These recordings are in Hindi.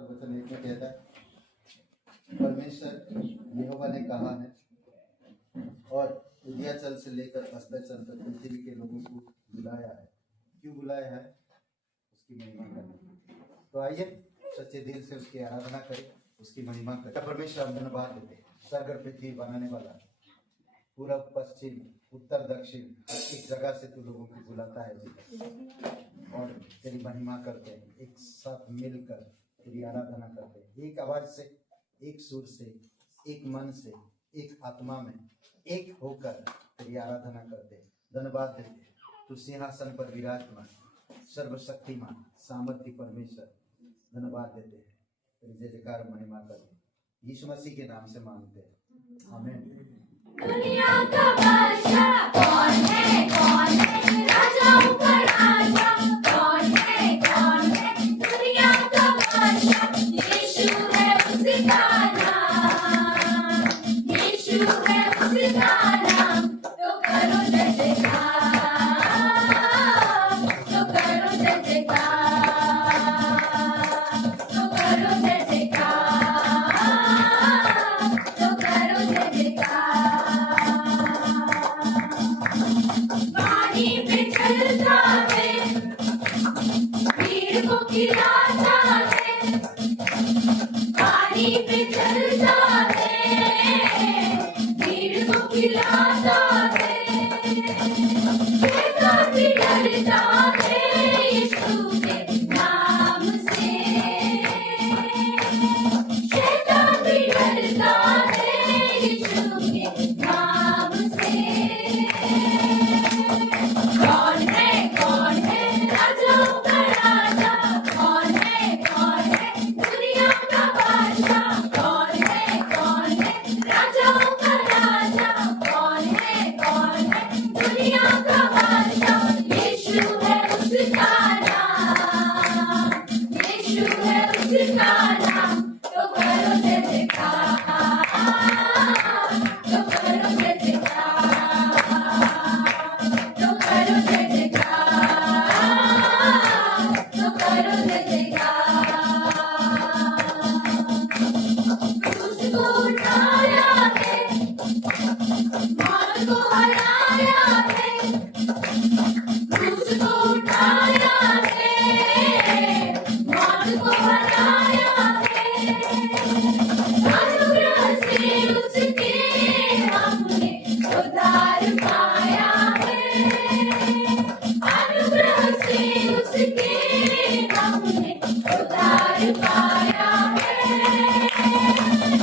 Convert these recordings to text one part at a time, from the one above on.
परमेश्वर वचन एक में कहता है, परमेश्वर यहोवा ने कहा है और विंध्याचल से लेकर अस्ताचल तक पृथ्वी के लोगों को बुलाया है। क्यों बुलाया है? उसकी महिमा करने। तो आइए सच्चे दिल से उसकी आराधना करें, उसकी महिमा करें। परमेश्वर हम धन्यवाद देते हैं, स्वर्ग और पृथ्वी बनाने वाला, पूरब पश्चिम उत्तर दक्षिण हर एक जगह से तू लोगों को बुलाता है और तेरी महिमा करते हैं। एक साथ मिलकर तेरी आराधना करते हैं, एक आवाज से, एक सुर से, एक मन से, एक आत्मा में एक होकर तेरी आराधना करते हैं। धन्यवाद देते हैं, तू सिंहासन पर विराजमान सर्वशक्तिमान सामर्थ्य परमेश्वर। धन्यवाद देते हैं, तेरी जय जयकार महिमा करते हैं। यीशु मसीह के नाम से मांगते हैं, आमीन। दुनिया का बादशाह कौन है? कौन है? राजाओं का राजा कौन है? कौन है? दुनिया का बादशाह यीशु है, उसका नाम यीशु है, उसका नाम। तो करो जय जयकार, तो करो जय जयकार, तो करो जय जयकार, तो करो जय जयकार। पानी पे चलता है, भीड़ को खिलाता है। पानी पे चलता है, भीड़ को खिलाता है। शैतान भी डरता है यीशु के नाम से। शैतान भी डरता है यीशु के नाम से। कौन है? कौन है? राजाओं का राजा कौन है? कौन है? दुनिया का बादशाह कौन है? कौन है? राजाओं का राजा कौन है? कौन है? दुनिया का बादशाह यीशु है, उसका नाम यीशु है, उसका नाम। तो करो जय जयकार, तो करो जय जयकार, तो करो जय जयकार, तो करो जय जयकार। क्रूस को उठाया है, मौत को हराया है। क्रूस को उठाया है, मौत को हराया है। अनुग्रह से उसके हमने उद्धार पाया है। अनुग्रह से उसके हमने उद्धार पाया है।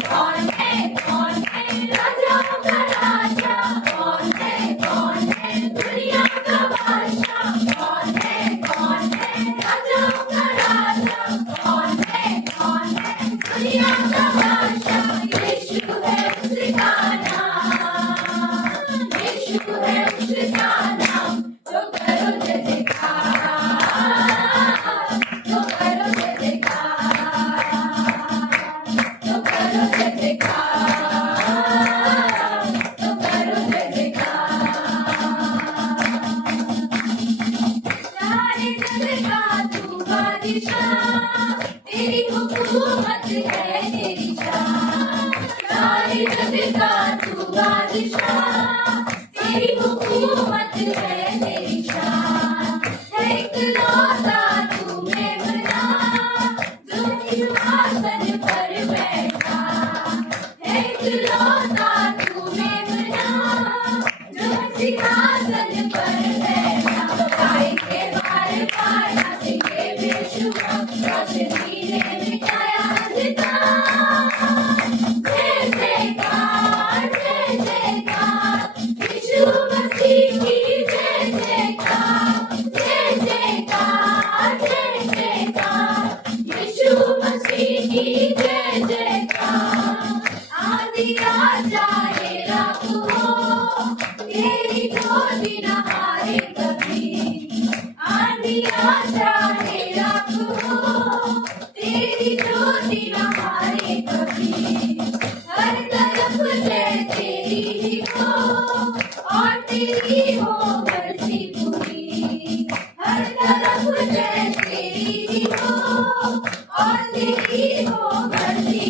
कौन है? कौन है? राजाओं का राजा कौन है? कौन है? दुनिया का बादशाह कौन है? कौन है? राजाओं का राजा कौन है? कौन है? दुनिया का बादशाह यीशु है, उसका नाम यीशु है, उसका नाम। तो करो जय जयकार, तो करो जय जयकार, तो करो जय जयकार, तो करो जय जयकार। सारे जग का तू बादशाह, तेरी हुकूमत है तेरी शान। सारे जग का तू बादशाह, तेरी हुकूमत है तेरी शान। है इकलौता तू मेमना, जो सिंहासन पर बैठा। है इकलौता तू मेमना, जो सिंहासन पर बैठा। गाय के बार बार नाचे के बेशुमार, रोशनी ने मिटाया अंधकार। जय जयकार, जय जयकार, यीशु मसीह की जय जयकार। जय जयकार, जय जयकार, यीशु मसीह की जय जयकार। आदि चाहे रात हो, तेरी गोदी न हारे कभी। आदि चाहे रात हो, तेरी ज्योति न हारे कभी। हर तरफ जय तेरी ही हो, और तेरी हो बरसी पूरी। हर तरफ जय तेरी ही हो, और तेरी हो मर्जी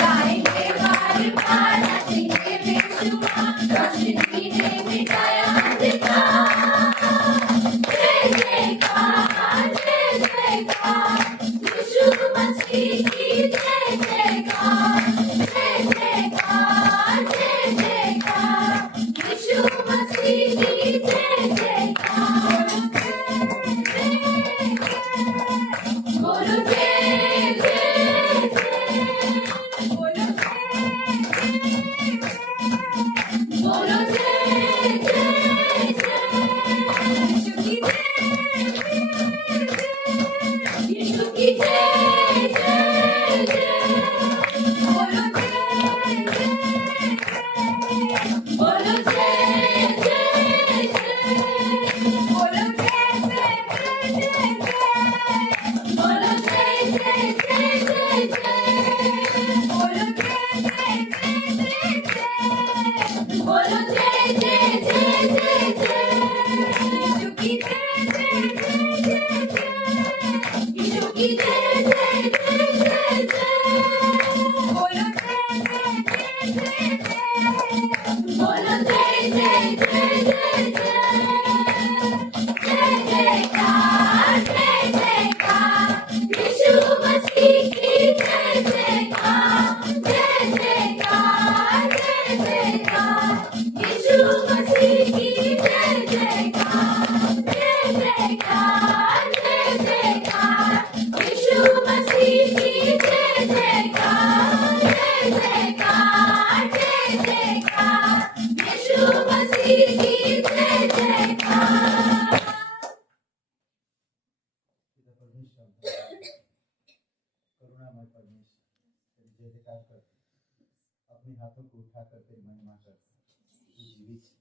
गाएंगे बार बार नाचेंगे बेशुमार रोशनी ने मिटाया अंधकार जय जयकार यीशु मसीह की जय जयकार यीशु मसीह की जय जयकार बोलो जय जय बोलो बोलो जय जय यीशु की जय जय बोलो बोलो जय जय बोलो जय बोलो जय जय बोलो बोलो जय जय यीशु की यीशु की बोलो बोलो जय जयकार यीशु मसीह की जय जयकार यीशु मसीह की जय जयकार यीशु मसीह की जय जयकार यीशु मसीह की जय जयकार करुणामय परमेश्वर तेरी जय जयकार कर अपने हाथों को उठाकर तेरी महिमा कर तू जीवित है,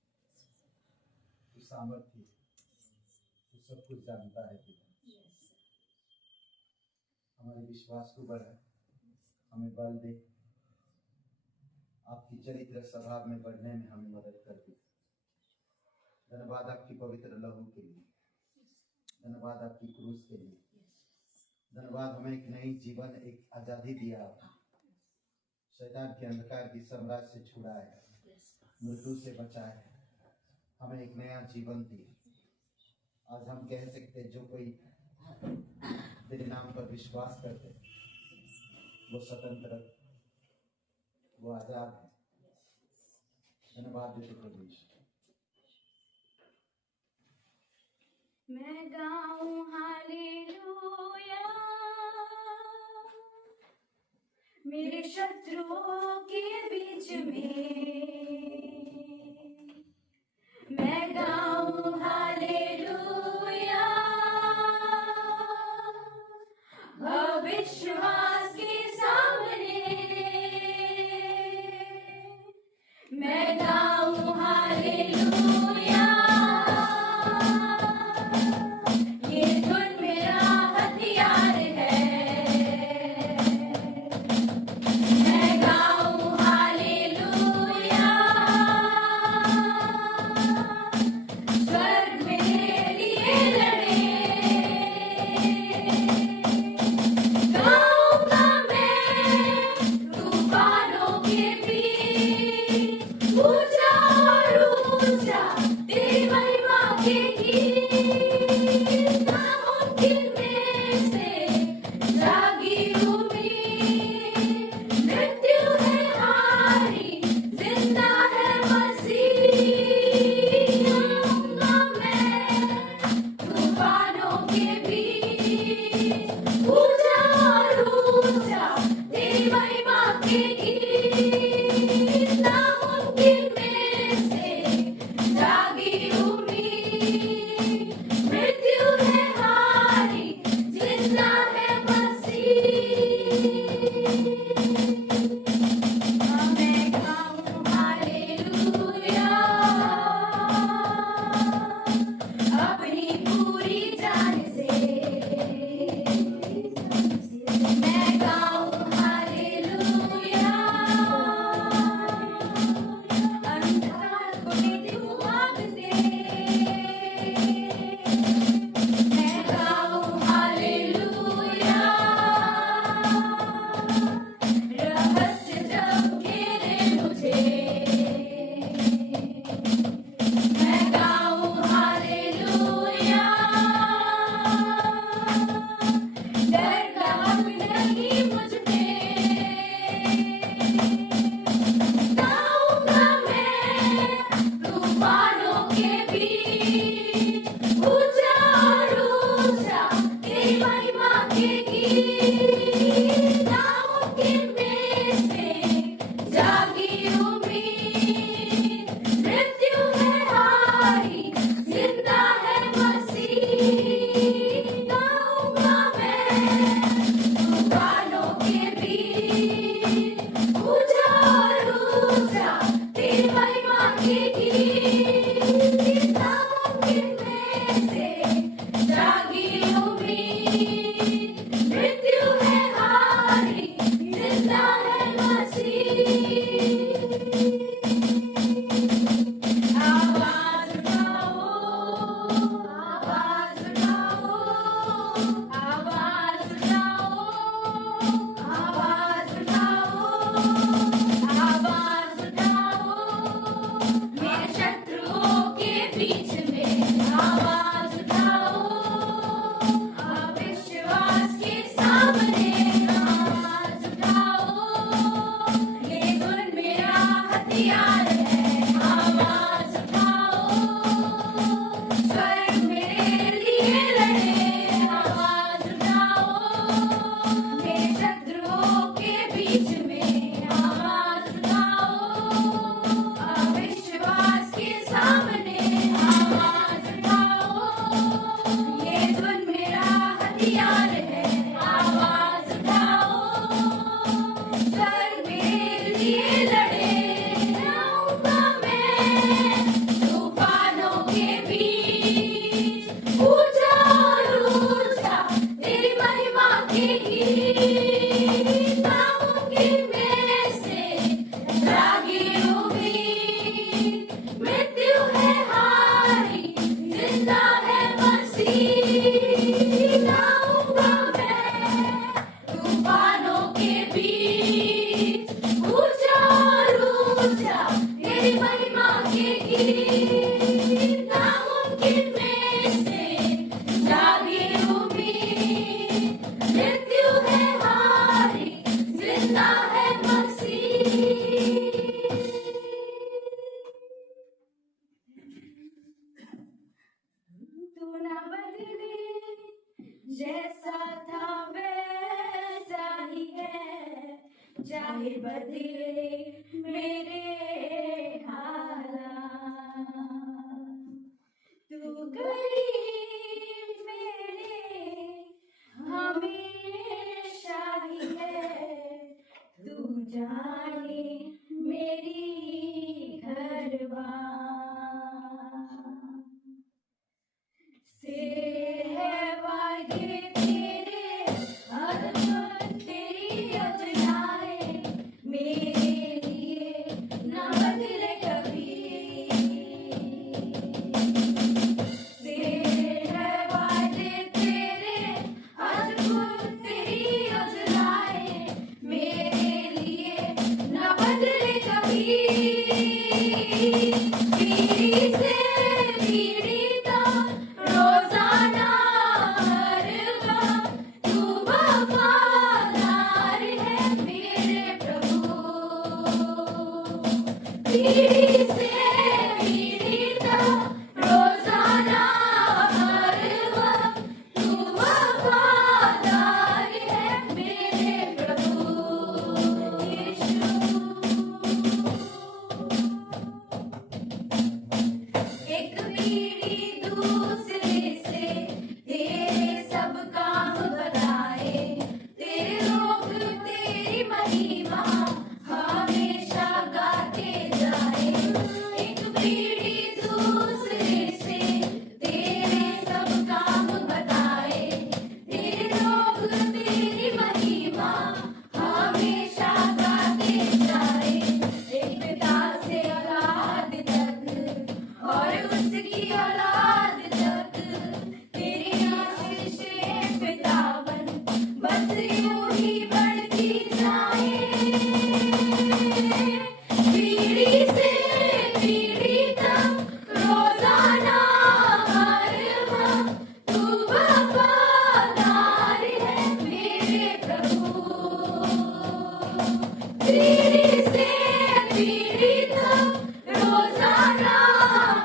तू सामर्थ्य है, तू सब कुछ जानता है पिता हमारे विश्वास को बढ़ा हमें बल दे आपकी चरित्र स्वभाव में बढ़ने में हमें मदद कर दे धन्यवाद आपकी पवित्र लहू के लिए धन्यवाद आपकी क्रूस के लिए धन्यवाद हमें एक नई जीवन एक आजादी दिया आपने शैतान के अंधकार की साम्राज्य से छुड़ाया मृत्यु से बचाया हमें एक नया जीवन दिया आज हम कह सकते जो कोई तेरे नाम पर विश्वास करते वो स्वतंत्र वो आजाद है धन्यवाद देते प्रभु मैं गाऊं हालेलुया मेरे शत्रुओं के बीच में मैं गाऊं हालेलुया अविश्वास के सामने मैं गाऊं हालेलुया ये धुन मेरा हथियार है मैं गाऊं हालेलुया स्वर्ग मेरे लिए लड़े गाऊं नामुमकिन में से जागी उम्मीद, मृत्यु है हारी, जिंदा है मसीह। गाऊंगा मैं तूफानों के बीच, ऊंचा और ऊंचा तेरी महिमा के गीत। नामुमकिन में से जागी उम्मीद, मृत्यु है हारी, जिंदा है मसीह। तू ना बदले, जैसा था वैसा ही है, चाहे बदले मेरे हालात। तू करीब मेरे हमेशा ही है, तू जाने मेरी हर बात। से है वादे तेरे, अद्भुत तेरी योजनाएं, मेरे लिए न बदले कभी। से है वादे तेरे, अद्भुत तेरी योजनाएं, मेरे लिए न बदले कभी। पीढ़ी से पीढ़ी तक रोजाना हर वक्त तू वफादार है मेरे प्रभु। पीढ़ी से पीढ़ी तक रोजाना हर वक्त तू वफादार है मेरे प्रभु यीशु। एक पीढ़ी दूसरे से तेरे सब काम बताए, तेरे लोग तेरी महिमा हमेशा गाते जाए। एक पीढ़ी दूसरे से तेरे सब काम बताए, तेरे लोग तेरी महिमा हमेशा गाते जाए। एक पिता से औलाद तक और उसकी औलाद तक तेरी आशीषें पितावन बस यूं ही बढ़ती जाए। पीढ़ी से पीढ़ी तक रोजाना हर वक्त तू वफादार है मेरे प्रभु। पीढ़ी से पीढ़ी तक रोजाना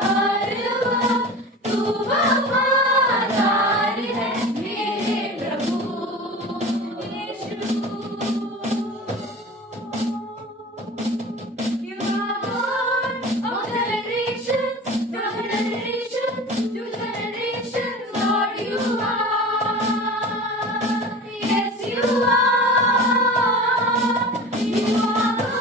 हर वक्त तू वफादार है मेरे प्रभु यीशु। You are God of generations, from generation to generation, Lord you are. Yes you are. You are God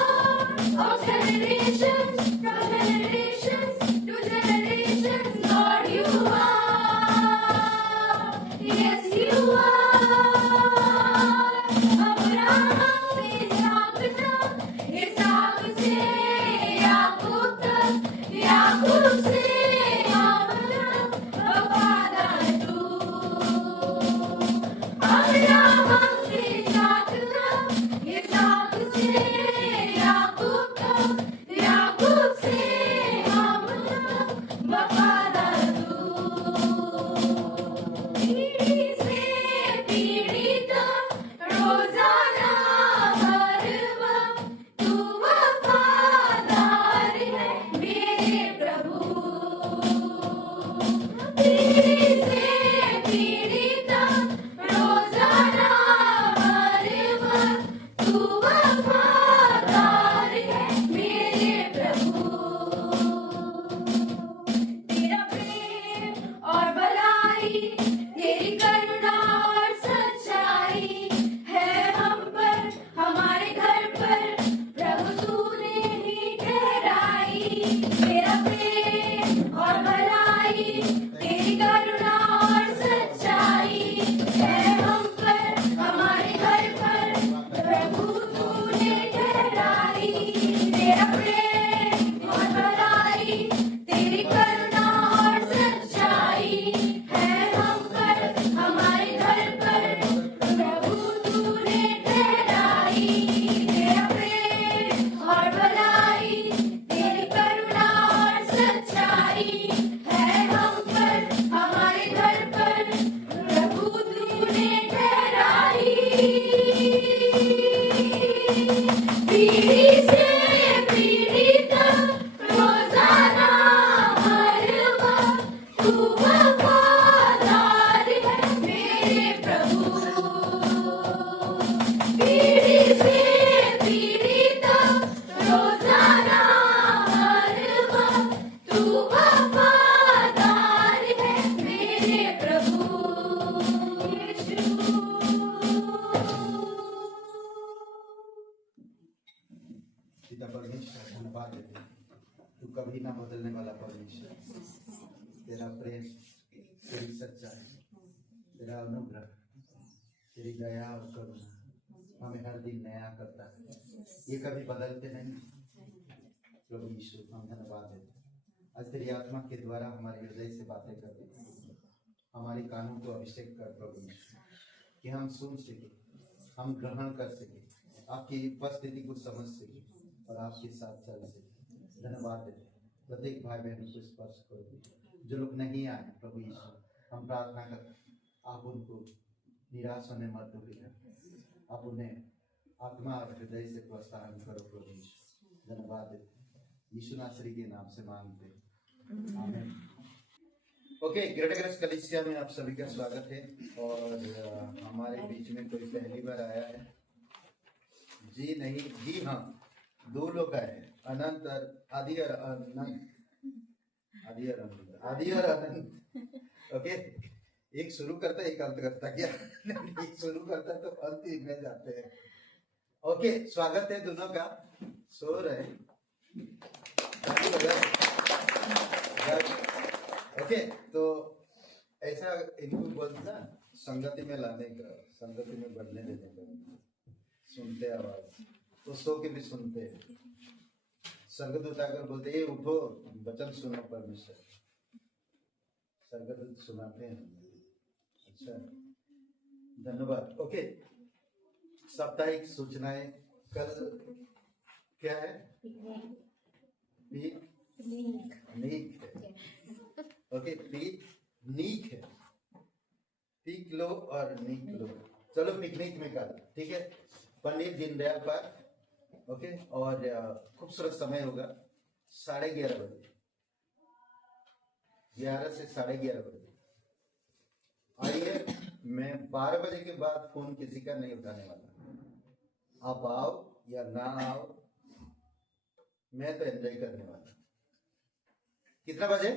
पिता परमेश्वर धन्यवाद देते हैं, तू कभी ना बदलने वाला परमेश्वर, तेरा प्रेम, तेरी सच्चाई, तेरा अनुग्रह, तेरी दया और करुणा हमें हर दिन नया करता है, ये कभी बदलते नहीं। प्रभु यीशु हम धन्यवाद देते हैं, आज तेरी आत्मा के द्वारा हमारे हृदय से बातें कर देते हैं, हमारे कानों को अभिषेक कर प्रभु यीशु, कि हम सुन सके, हम ग्रहण कर सके, आपकी उपस्थिति को समझ सके और आपके साथ चल सके। धन्यवाद देते हैं, प्रत्येक भाई बहन को स्पर्श करो, जो लोग नहीं आए प्रभु यीशु, हम प्रार्थना करते हैं आप उनको निराश होने मत दो, आप उन्हें आत्मा और हृदय से प्रोत्साहन करो प्रभु यीशु। धन्यवाद देते हैं, यीशु नासरी के नाम से मांगते हैं, आमीन। ओके, ग्रेटर ग्रेस कलीसिया में आप सभी का स्वागत है। और हमारे बीच में कोई पहली बार आया है? जी नहीं, जी हाँ, 2 लोग आए हैं, अनंत और आदि और अनंत, आदि और अनंत, आदि और अनंत। ओके, एक शुरू करता है एक अंत करता, क्या एक शुरू करता है तो अंत में जाते हैं। ओके, स्वागत है दोनों का। सो रहे ओके, तो ऐसा इनको बोलना संगति में लाने का, संगति में बढ़ने देने का, सुनते आवाज तो सो के भी सुनते हैं। स्वर्गदूत आकर बोलते ये उठो, वचन सुनो परमेश्वर, स्वर्गदूत सुनाते हैं। अच्छा, धन्यवाद। ओके, साप्ताहिक सूचनाएं कल क्या है? पिकनिक है। ओके, पिकनिक है, पिक लो और निक लो। चलो पिकनिक में कल, ठीक है, पंडित दीनदयाल पार्क। ओके, और खूबसूरत समय होगा 11:30 बजे, 11 से 11:30 बजे आइए। मैं 12 बजे के बाद फोन किसी का नहीं उठाने वाला, आप आओ या ना आओ, मैं तो एंजॉय करने वाला। कितना बजे?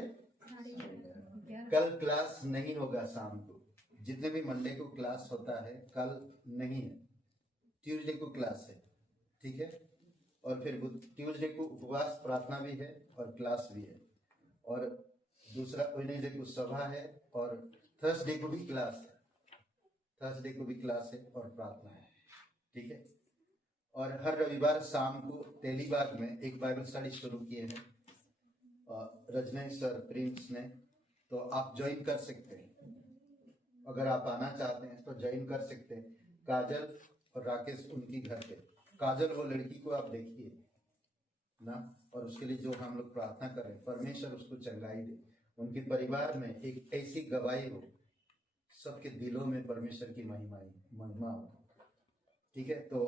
कल क्लास नहीं होगा शाम को, जितने भी मंडे को क्लास होता है कल नहीं है, ट्यूसडे को क्लास है, ठीक है। और फिर ट्यूसडे को उपवास प्रार्थना भी है और क्लास भी है, और दूसरा वेडनेसडे को सभा है, और थर्सडे को भी क्लास है, थर्सडे को भी क्लास है और प्रार्थना है, ठीक है। और हर रविवार शाम को तेलीबाग में एक बाइबल स्टडी शुरू किए हैं रजनीश सर प्रिंस ने, तो आप ज्वाइन कर सकते हैं। अगर आप आना चाहते हैं तो ज्वाइन कर सकते हैं। काजल और राकेश उनकी घर पे, काजल वो लड़की को आप देखिए ना, और उसके लिए जो हम लोग प्रार्थना कर रहे हैं, परमेश्वर उसको चंगाई दे, उनके परिवार में एक ऐसी गवाही हो, सबके दिलों में परमेश्वर की महिमा हो, ठीक है। तो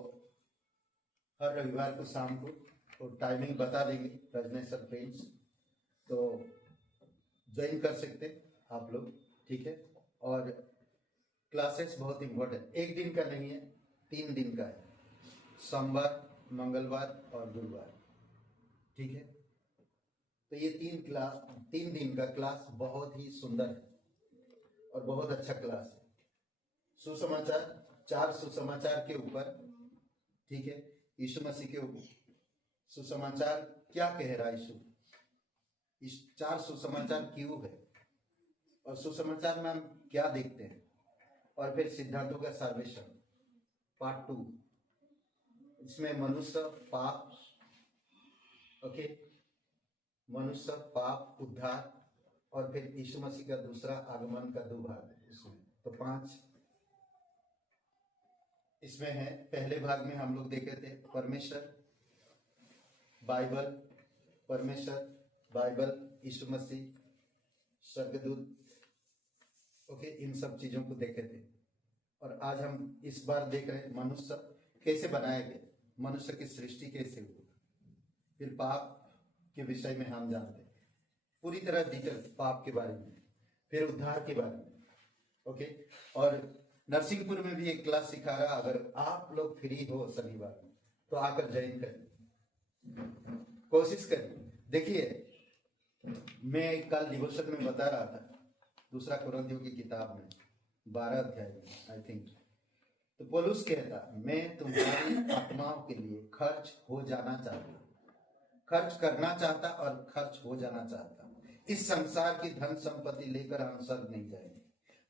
हर रविवार को शाम को, और टाइमिंग बता देंगे रजनीश सर फ्रेंड्स, तो ज्वाइन कर सकते आप लोग, ठीक है। और क्लासेस बहुत इम्पोर्टेंट, एक दिन का नहीं है, 3 दिन का है, सोमवार, मंगलवार और गुरुवार, ठीक है। तो ये 3 दिन का क्लास बहुत ही सुंदर है और बहुत अच्छा क्लास है। सुसमाचार, 4 सुसमाचार के ऊपर, ठीक है, यीशु मसीह के ऊपर सुसमाचार क्या कह रहा है यीशु, इस 4 सुसमाचार क्यों है, और सुसमाचार में हम क्या देखते हैं, और फिर सिद्धांतों का सर्वेक्षण पार्ट 2, इसमें मनुष्य पाप, ओके, मनुष्य पाप उद्धार, और फिर यीशु मसीह का दूसरा आगमन का 2 भाग है इसमें, तो 5 इसमें है। पहले भाग में हम लोग देखे थे परमेश्वर, बाइबल, परमेश्वर, बाइबल, यीशु मसीह, स्वर्गदूत, ओके, इन सब चीजों को देखे थे। और आज हम इस बार देख रहे हैं मनुष्य कैसे बनाया गया, मनुष्य की सृष्टि कैसे हुई, फिर पाप के विषय में हम जानते हैं पूरी तरह डिटेल पाप के बारे में, फिर उद्धार के बारे में, ओके। और नरसिंहपुर में भी एक क्लास सिखा रहा, अगर आप लोग फ्री हो शनिवार में तो आकर ज्वाइन करें, कोशिश करें। देखिए, मैं कल डिवोशन में बता रहा था, 2 कुरिन्थियों की किताब में 12 अध्याय में आई थिंक, तो पौलुस कहता, मैं तुम्हारी आत्माओं के लिए खर्च हो जाना चाहता, खर्च करना चाहता और खर्च हो जाना चाहता। इस संसार की धन संपत्ति लेकर हम स्वर्ग नहीं जाएंगे।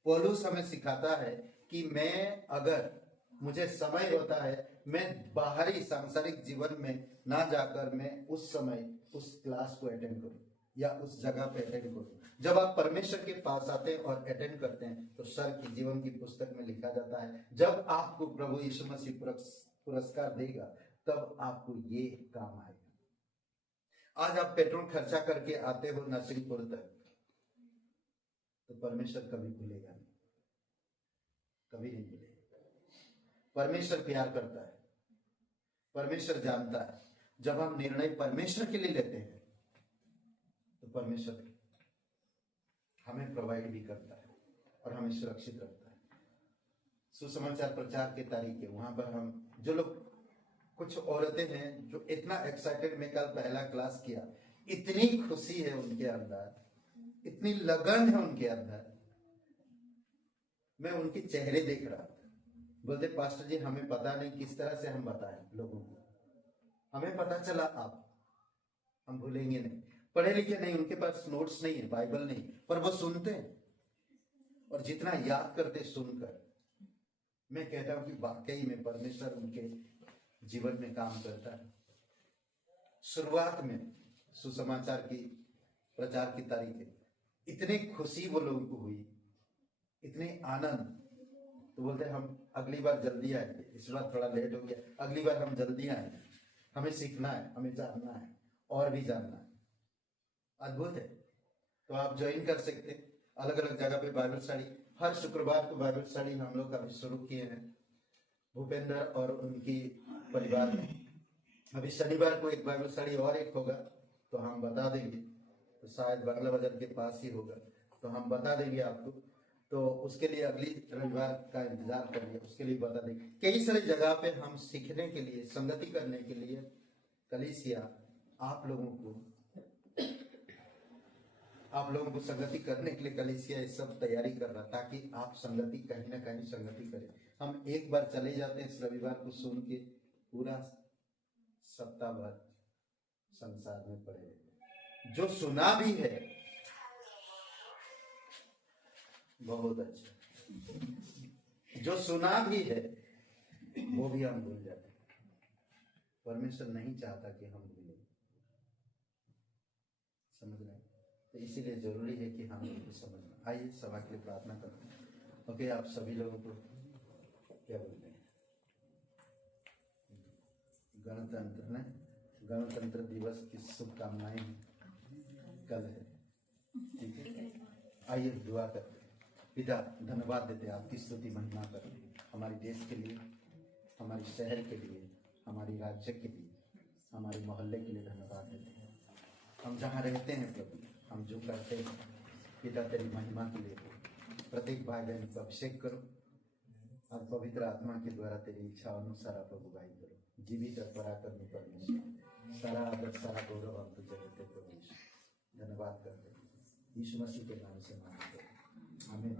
पौलुस हमें सिखाता है कि मैं, अगर मुझे समय होता है, मैं बाहरी सांसारिक जीवन में ना जाकर मैं उस समय उस क्लास को अटेंड करूं या उस जगह पे अटेंड करूं। जब आप परमेश्वर के पास आते हैं और अटेंड करते हैं तो स्वर्ग की जीवन की पुस्तक में लिखा जाता है, जब आपको प्रभु यीशु मसीह पुरस्कार देगा तब आपको ये काम आएगा। आज आप पेट्रोल खर्चा करके आते हो नरसिंहपुर तक, तो परमेश्वर कभी भूलेगा नहीं, कभी नहीं भूलेगा। परमेश्वर प्यार करता है, परमेश्वर जानता है। जब हम निर्णय परमेश्वर के लिए लेते हैं तो परमेश्वर हमें प्रोवाइड भी करता है और हमें सुरक्षित रखता है। सुसमाचार प्रचार के तारीख है, वहां पर हम जो लोग, कुछ औरतें हैं जो इतना एक्साइटेड, मैं कल पहला क्लास किया, इतनी खुशी है उनके अंदर, इतनी लगन है उनके अंदर, मैं उनके चेहरे देख रहा था। बोलते, पास्टर जी हमें पता नहीं किस तरह से हम बताएं लोगों को, हमें पता चला आप, हम भूलेंगे नहीं। पढ़े लिखे नहीं, उनके पास नोट्स नहीं है, बाइबल नहीं, पर वो सुनते हैं और जितना याद करते सुनकर, मैं कहता हूं कि वाकई में परमेश्वर उनके जीवन में काम करता है। शुरुआत में सुसमाचार की प्रचार की तारीख है, इतनी खुशी वो लोगों को हुई, इतने आनंद, तो बोलते हम अगली बार जल्दी आएंगे, इस बार थोड़ा लेट हो गया, अगली बार हम जल्दी आएंगे, हमें सीखना है, हमें जानना है और भी जानना है। अद्भुत है। तो आप ज्वाइन कर सकते हैं अलग अलग जगह पे बाइबल स्टडी। हर शुक्रवार को बाइबल स्टडी हम लोग अभी शुरू किए हैं, भूपेंद्र और उनकी परिवार में। अभी शनिवार को एक बाइबल स्टडी और एक होगा, तो हम बता देंगे, तो शायद बांग्ला बाजार के पास ही होगा, तो हम बता देंगे आपको। तो उसके लिए अगली रविवार का इंतजार करिए, उसके लिए बता देंगे। कई सारी जगह पे हम सीखने के लिए, संगति करने के लिए, कलीसिया आप लोगों को संगति करने के लिए कलीसिया ये सब तैयारी कर रहा, ताकि आप संगति कहीं ना कहीं संगति करें। हम एक बार चले जाते हैं इस रविवार को सुन के, पूरा सप्ताह भर संसार में पड़े रहते। जो सुना भी है बहुत अच्छा, जो सुना भी है वो भी हम भूल जाते हैं। परमेश्वर नहीं चाहता कि हम भूलें, समझ रहे हैं? तो इसीलिए जरूरी है कि हम लोग को समझना। आइए सभा के लिए प्रार्थना करते हैं। ओके, आप सभी लोगों को क्या बोलते हैं, गणतंत्र दिवस की शुभकामनाएं कल है, ठीक है? आइए दुआ करते हैं। पिता, धन्यवाद देते हैं, आपकी स्तुति महिमा करते हैं, हमारे देश के लिए, हमारे शहर के लिए, हमारी राज्य के लिए, हमारे मोहल्ले के लिए धन्यवाद देते हैं। हम जहाँ रहते हैं प्रभु, हम जो करते हैं पिता, तेरी महिमा के लिए प्रत्येक भाई बहन को अभिषेक करो और पवित्र आत्मा के द्वारा तेरी इच्छा अनुसार आप अगुवाई करो। जीवित और पराक्रमी परमेश्वर, सारा आदर सारा गौरव हम तुझे देते प्रभु यीशु। धन्यवाद करते हैं यीशु मसीह के नाम से मांगते हैं, आमीन।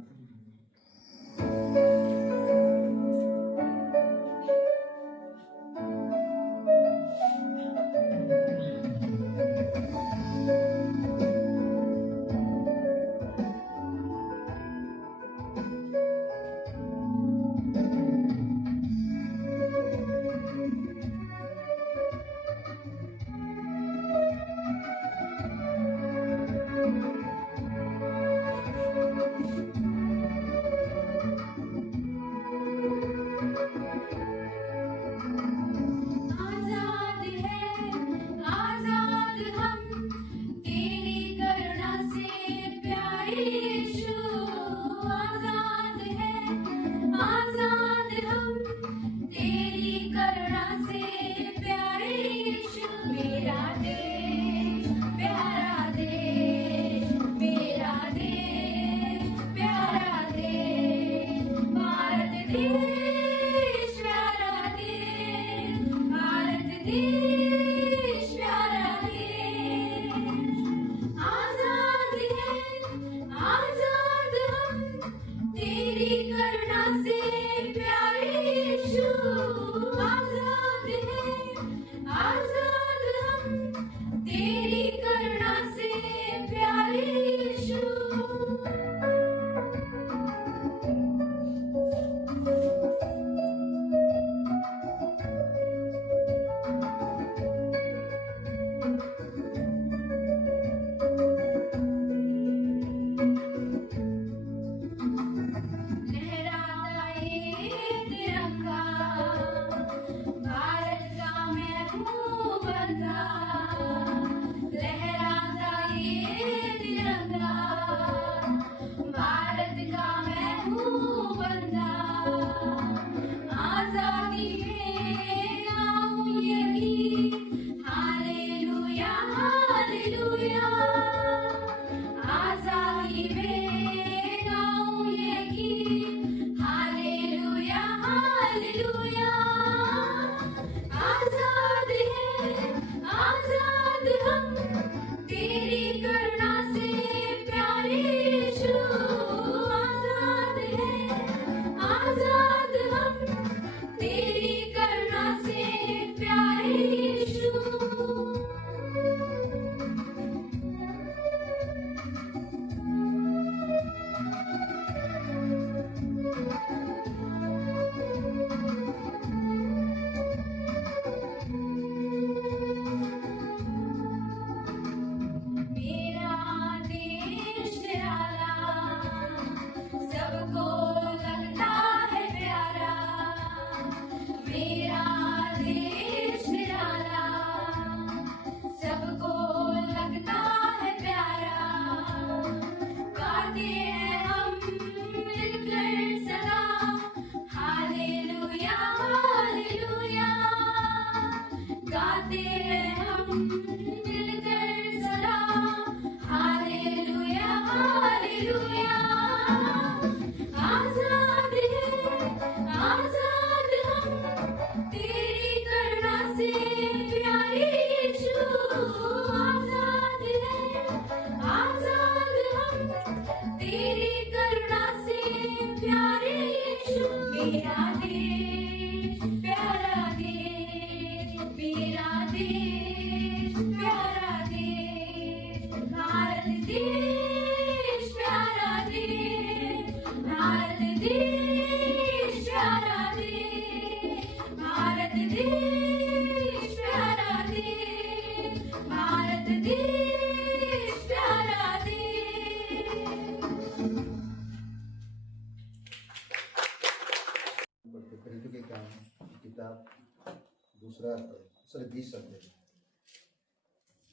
दूसरा अध्याय, सॉरी 20 अध्याय,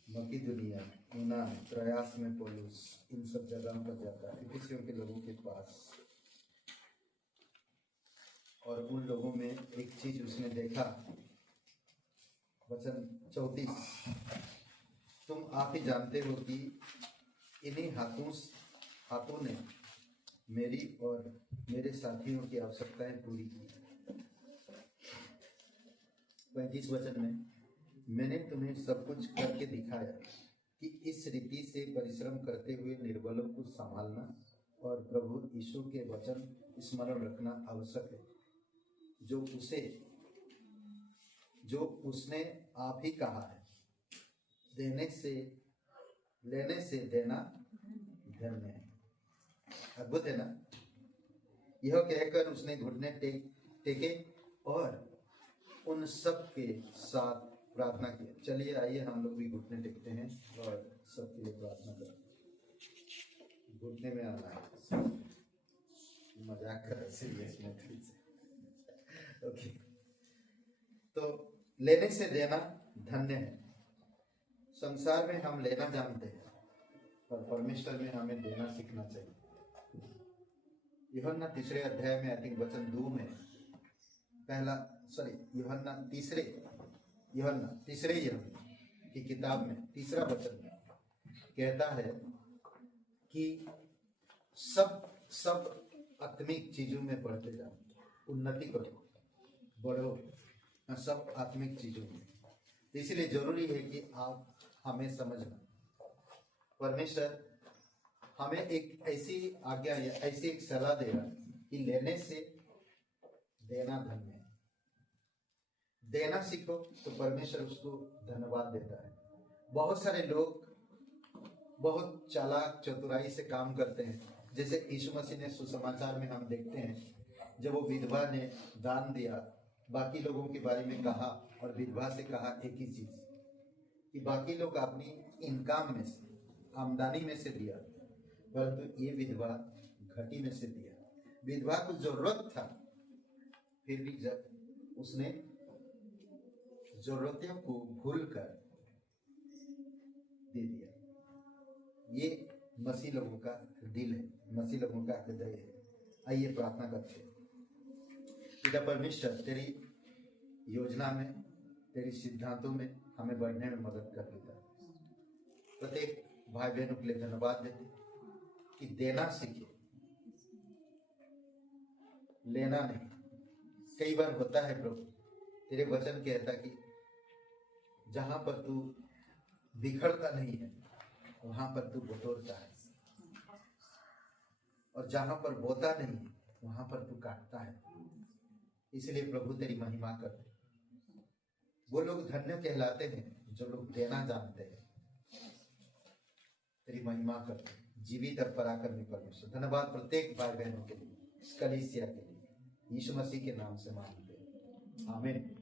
मकिदुनिया, यूनान, त्रयास में पौलुस इन सब जगहों पर जाता है इफिसियों के लोगों के पास। और उन लोगों में एक चीज उसने देखा, वचन 34, तुम आप ही जानते हो कि इन्हीं हाथों ने मेरी और मेरे साथियों की आवश्यकताएं पूरी की। 35 वचन में, मैंने तुम्हें सब कुछ करके दिखाया कि इस रीति से परिश्रम करते हुए निर्बलों को संभालना और प्रभु यीशु के वचन स्मरण रखना आवश्यक है, जो उसने आप ही कहा है, लेने से देना धन्य है। अद्भुत है ना। यह कहकर उसने घुटने टेके और उन सब के साथ प्रार्थना किया। चलिए आइए हम लोग भी घुटने टेकते हैं और सबके लिए प्रार्थना करते हैं। घुटने में आना है, मजाक कर रहे, सीरियस में। ओके, तो लेने से देना धन्य है। संसार में हम लेना जानते हैं, पर परमेश्वर में हमें देना सीखना चाहिए। यूहन्ना 3 अध्याय में आई थिंक वचन 2 में यूहन्ना तीसरे की किताब में 3 वचन में कहता है कि सब आत्मिक चीजों में बढ़ते जाओ, उन्नति करो, बढ़ो सब आत्मिक चीजों में। इसलिए जरूरी है कि आप हमें समझना, परमेश्वर हमें एक ऐसी आज्ञा या ऐसी एक सलाह दे रहा है कि लेने से देना धन्य है। देना सीखो तो परमेश्वर उसको धन्यवाद देता है। बहुत सारे लोग बहुत चालाक चतुराई से काम करते हैं, जैसे यीशु मसीह ने सुसमाचार में हम देखते हैं, जब वो विधवा ने दान दिया, बाकी लोगों के बारे में कहा और विधवा से कहा एक ही चीज कि बाकी लोग अपनी इनकम में से, आमदनी में से दिया, परंतु ये विधवा घटी में से दिया। विधवा को जरूरत था, फिर भी जब उसने जरूरतों को भूल कर दे दिया। ये मसीह लोगों का दिल है, मसीह लोगों का हृदय है। आइए प्रार्थना करते हैं। पिता परमेश्वर, तेरी योजना में, तेरी सिद्धांतों में हमें बढ़ने में मदद कर देता है। प्रत्येक भाई बहनों के लिए धन्यवाद देते कि देना सीखे, लेना नहीं। कई बार होता है प्रभु, तेरे वचन कहता कि जहां पर तू बिखरता नहीं है वहां पर तू बटोरता है, और जहां पर बोता नहीं है वहां पर तू काटता है। इसलिए प्रभु तेरी महिमा करते। वो लोग धन्य कहलाते हैं जो लोग देना जानते हैं। तेरी महिमा करते, जीवित और पराक्रमी परमेश्वर। धन्यवाद प्रत्येक भाई बहनों के लिए, इस कलीसिया के लिए, यीशु मसीह के नाम से मांगते हैं, आमीन।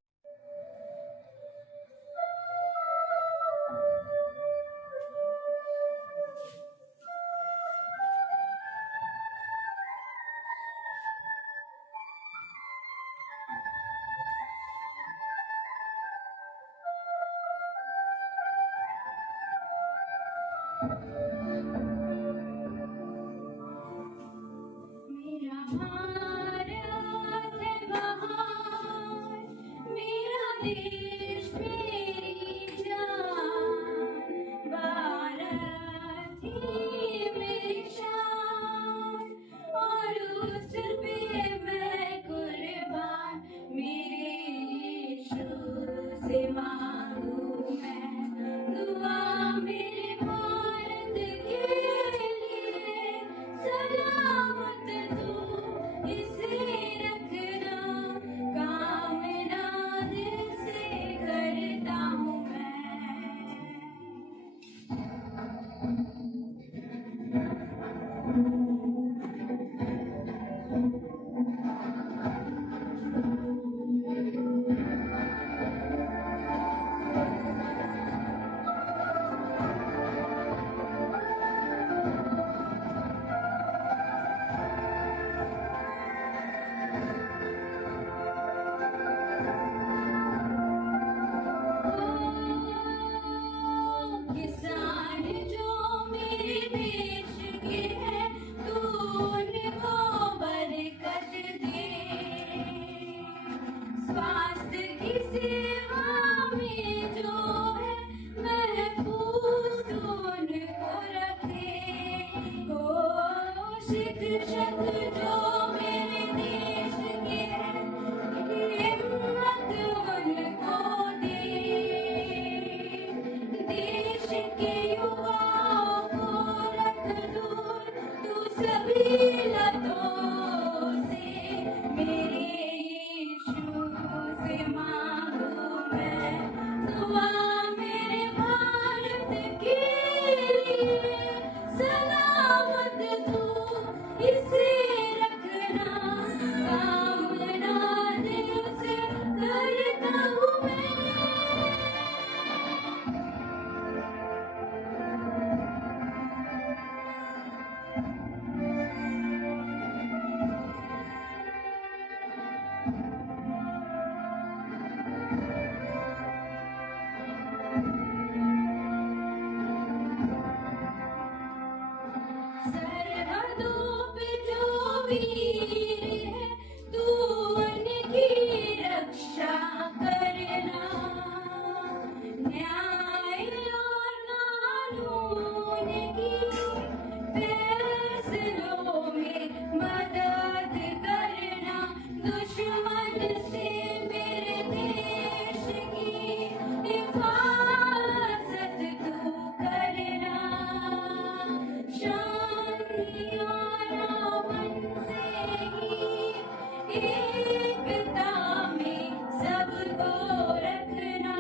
मेरा भारत है महान, मेरा देश मेरी जान, भारत ही मेरी शान, और उस पे मैं कुर्बान, मेरे यीशु से मांगू मैं दुआ मेरे भारत के लिए। सलामत तू इसे रखना, कामना दिल से करता हूँ मैं। वीर है, तू उनकी रक्षा करना। न्याय और कानून की फैसलों में मदद करना। दुश्मन से मेरे देश की हिफाजत तू करना। शांति और अमन से ही एकता में सबको रखना।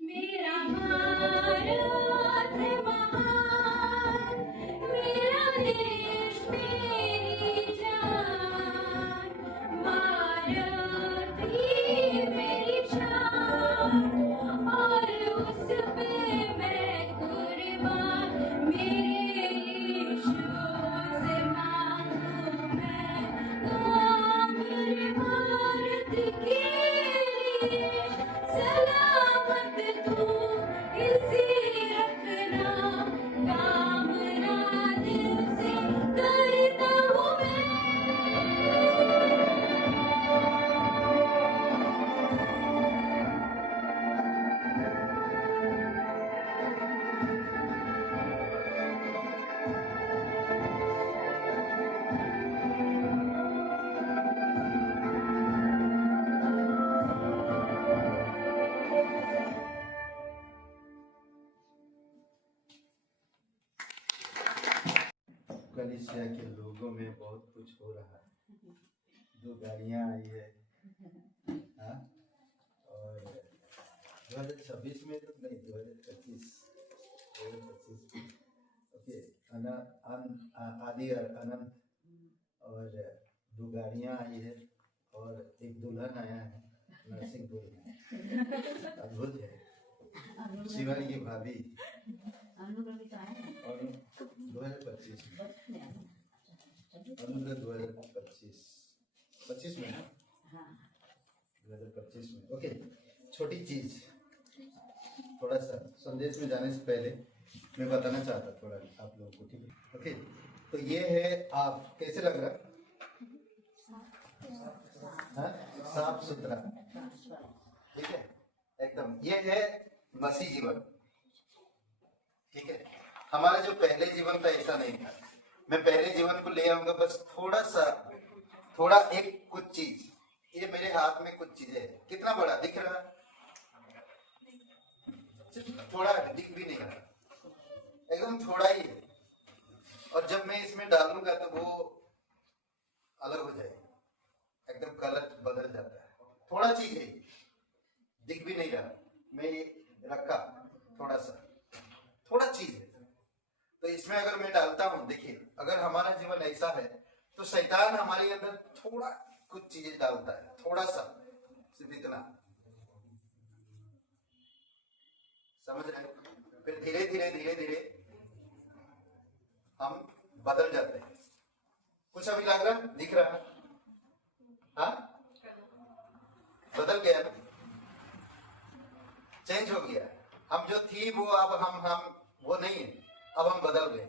मेरा भारत महान, मेरा देश मेरी जान। भारत ही मेरी शान और उस पे मैं कुर्बान। मेरे यीशु से मांगू मैं दुआ, मेरे भारत के लिए। सलामत तू इसे रखना, कामना दिल से करता हूँ मैं। कलीसिया के लोगों में बहुत कुछ हो रहा है। 2 गाड़ियां आई है, हाँ? और 2026 में तो नहीं, 2025 ओके। आदि और अनंत और 2 गाड़ियां आई है और एक दुल्हन आया है नरसिंहपुर में। अद्भुत है। शिवन की भाभी और 2025 में अनुग्रह 2025 में ना, 2025 में। ओके, छोटी चीज, थोड़ा सा संदेश में जाने से पहले मैं बताना चाहता थोड़ा आप लोगों को, ठीक है? ओके, तो ये है, आप कैसे लग रहा है? हाँ? साफ सुथरा, ठीक है, एकदम। ये है मसीह जीवन, ठीक है। हमारा जो पहले जीवन था ऐसा नहीं था। मैं पहले जीवन को ले आऊंगा, बस थोड़ा एक कुछ चीज, ये मेरे हाथ में कुछ चीजें है। कितना बड़ा दिख रहा है? सिर्फ थोड़ा, दिख भी नहीं रहा, एकदम थोड़ा ही है। और जब मैं इसमें डालूंगा तो वो अलग हो जाएगा, एकदम कलर बदल जाता है। थोड़ा चीज है, दिख भी नहीं रहा, मैं ये रखा थोड़ा चीज है। तो इसमें अगर मैं डालता हूं, देखिए, अगर हमारा जीवन ऐसा है तो शैतान हमारे अंदर थोड़ा कुछ चीजें डालता है, थोड़ा सा, सिर्फ इतना, समझ रहे हैं? फिर धीरे धीरे हम बदल जाते हैं। कुछ अभी लग रहा, दिख रहा, हाँ, बदल गया ना, चेंज हो गया। हम जो थी वो अब हम वो नहीं है, अब हम बदल गए,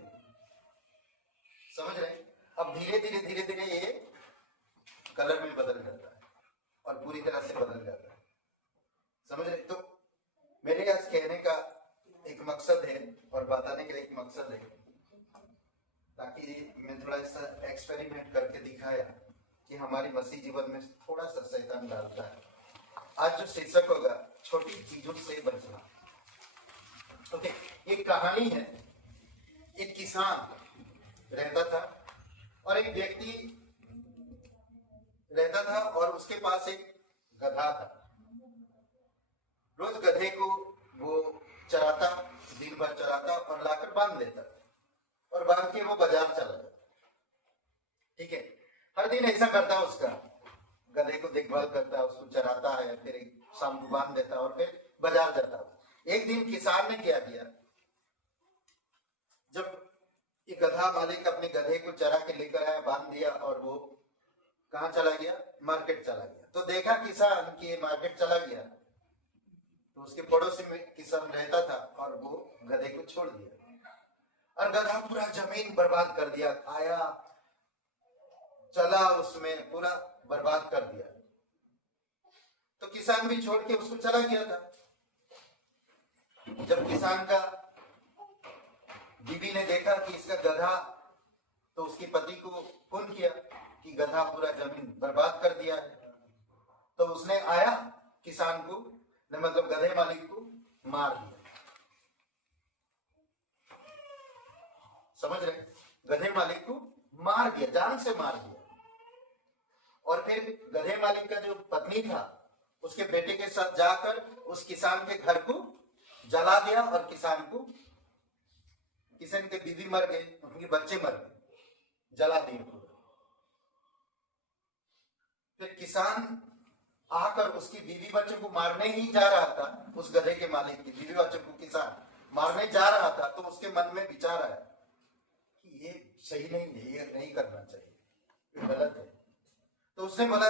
समझ रहे? अब धीरे धीरे ये कलर में बदल जाता है और पूरी तरह से बदल जाता है, समझ रहे? तो मेरे आज कहने का एक मकसद है और बताने का एक मकसद है, ताकि मैं थोड़ा सा एक्सपेरिमेंट करके दिखाया कि हमारी मसीह जीवन में थोड़ा सा शैतान डालता है। आज जो शीर्षक होगा, छोटी चीजों से बचना। ओके, एक कहानी है। एक किसान रहता था और एक व्यक्ति रहता था और उसके पास एक गधा था। रोज गधे को वो चराता, दिन भर चराता और लाकर बांध देता और बांध के वो बाजार चला जाता, ठीक है। हर दिन ऐसा करता, उसका गधे को देखभाल करता, उसको चराता है, फिर शाम को बांध देता और फिर बाजार जाता। एक दिन किसान ने क्या किया, जब ये गधा मालिक अपने गधे को चरा के लेकर आया, बांध दिया और वो कहाँ चला गया? मार्केट चला गया। तो देखा किसान कि ये मार्केट चला गया, तो उसके पड़ोसी में किसान रहता था और वो गधे को छोड़ दिया और गधा पूरा जमीन बर्बाद कर दिया, खाया चला उसमें पूरा बर्बाद कर दिया। तो किसान भी छोड़ के उसको चला गया था। जब किसान का बीबी ने देखा कि इसका गधा, तो उसके पति को फोन किया कि गधा पूरा जमीन बर्बाद कर दिया है। तो उसने आया किसान को, मतलब गधे मालिक को मार दिया। समझ रहे? गधे मालिक को मार दिया, जान से मार दिया। और फिर गधे मालिक का जो पत्नी था उसके बेटे के साथ जाकर उस किसान के घर को जला दिया, और किसान के बीवी मर गए, उनके बच्चे मर गए, जला दिए पूरा। फिर किसान आकर उसकी बीवी बच्चों को मारने ही जा रहा था, उस गधे के मालिक की बीवी बच्चों को किसान मारने जा रहा था। तो उसके मन में विचार आया कि ये सही नहीं है, ये नहीं करना चाहिए, ये गलत है। तो उसने बोला,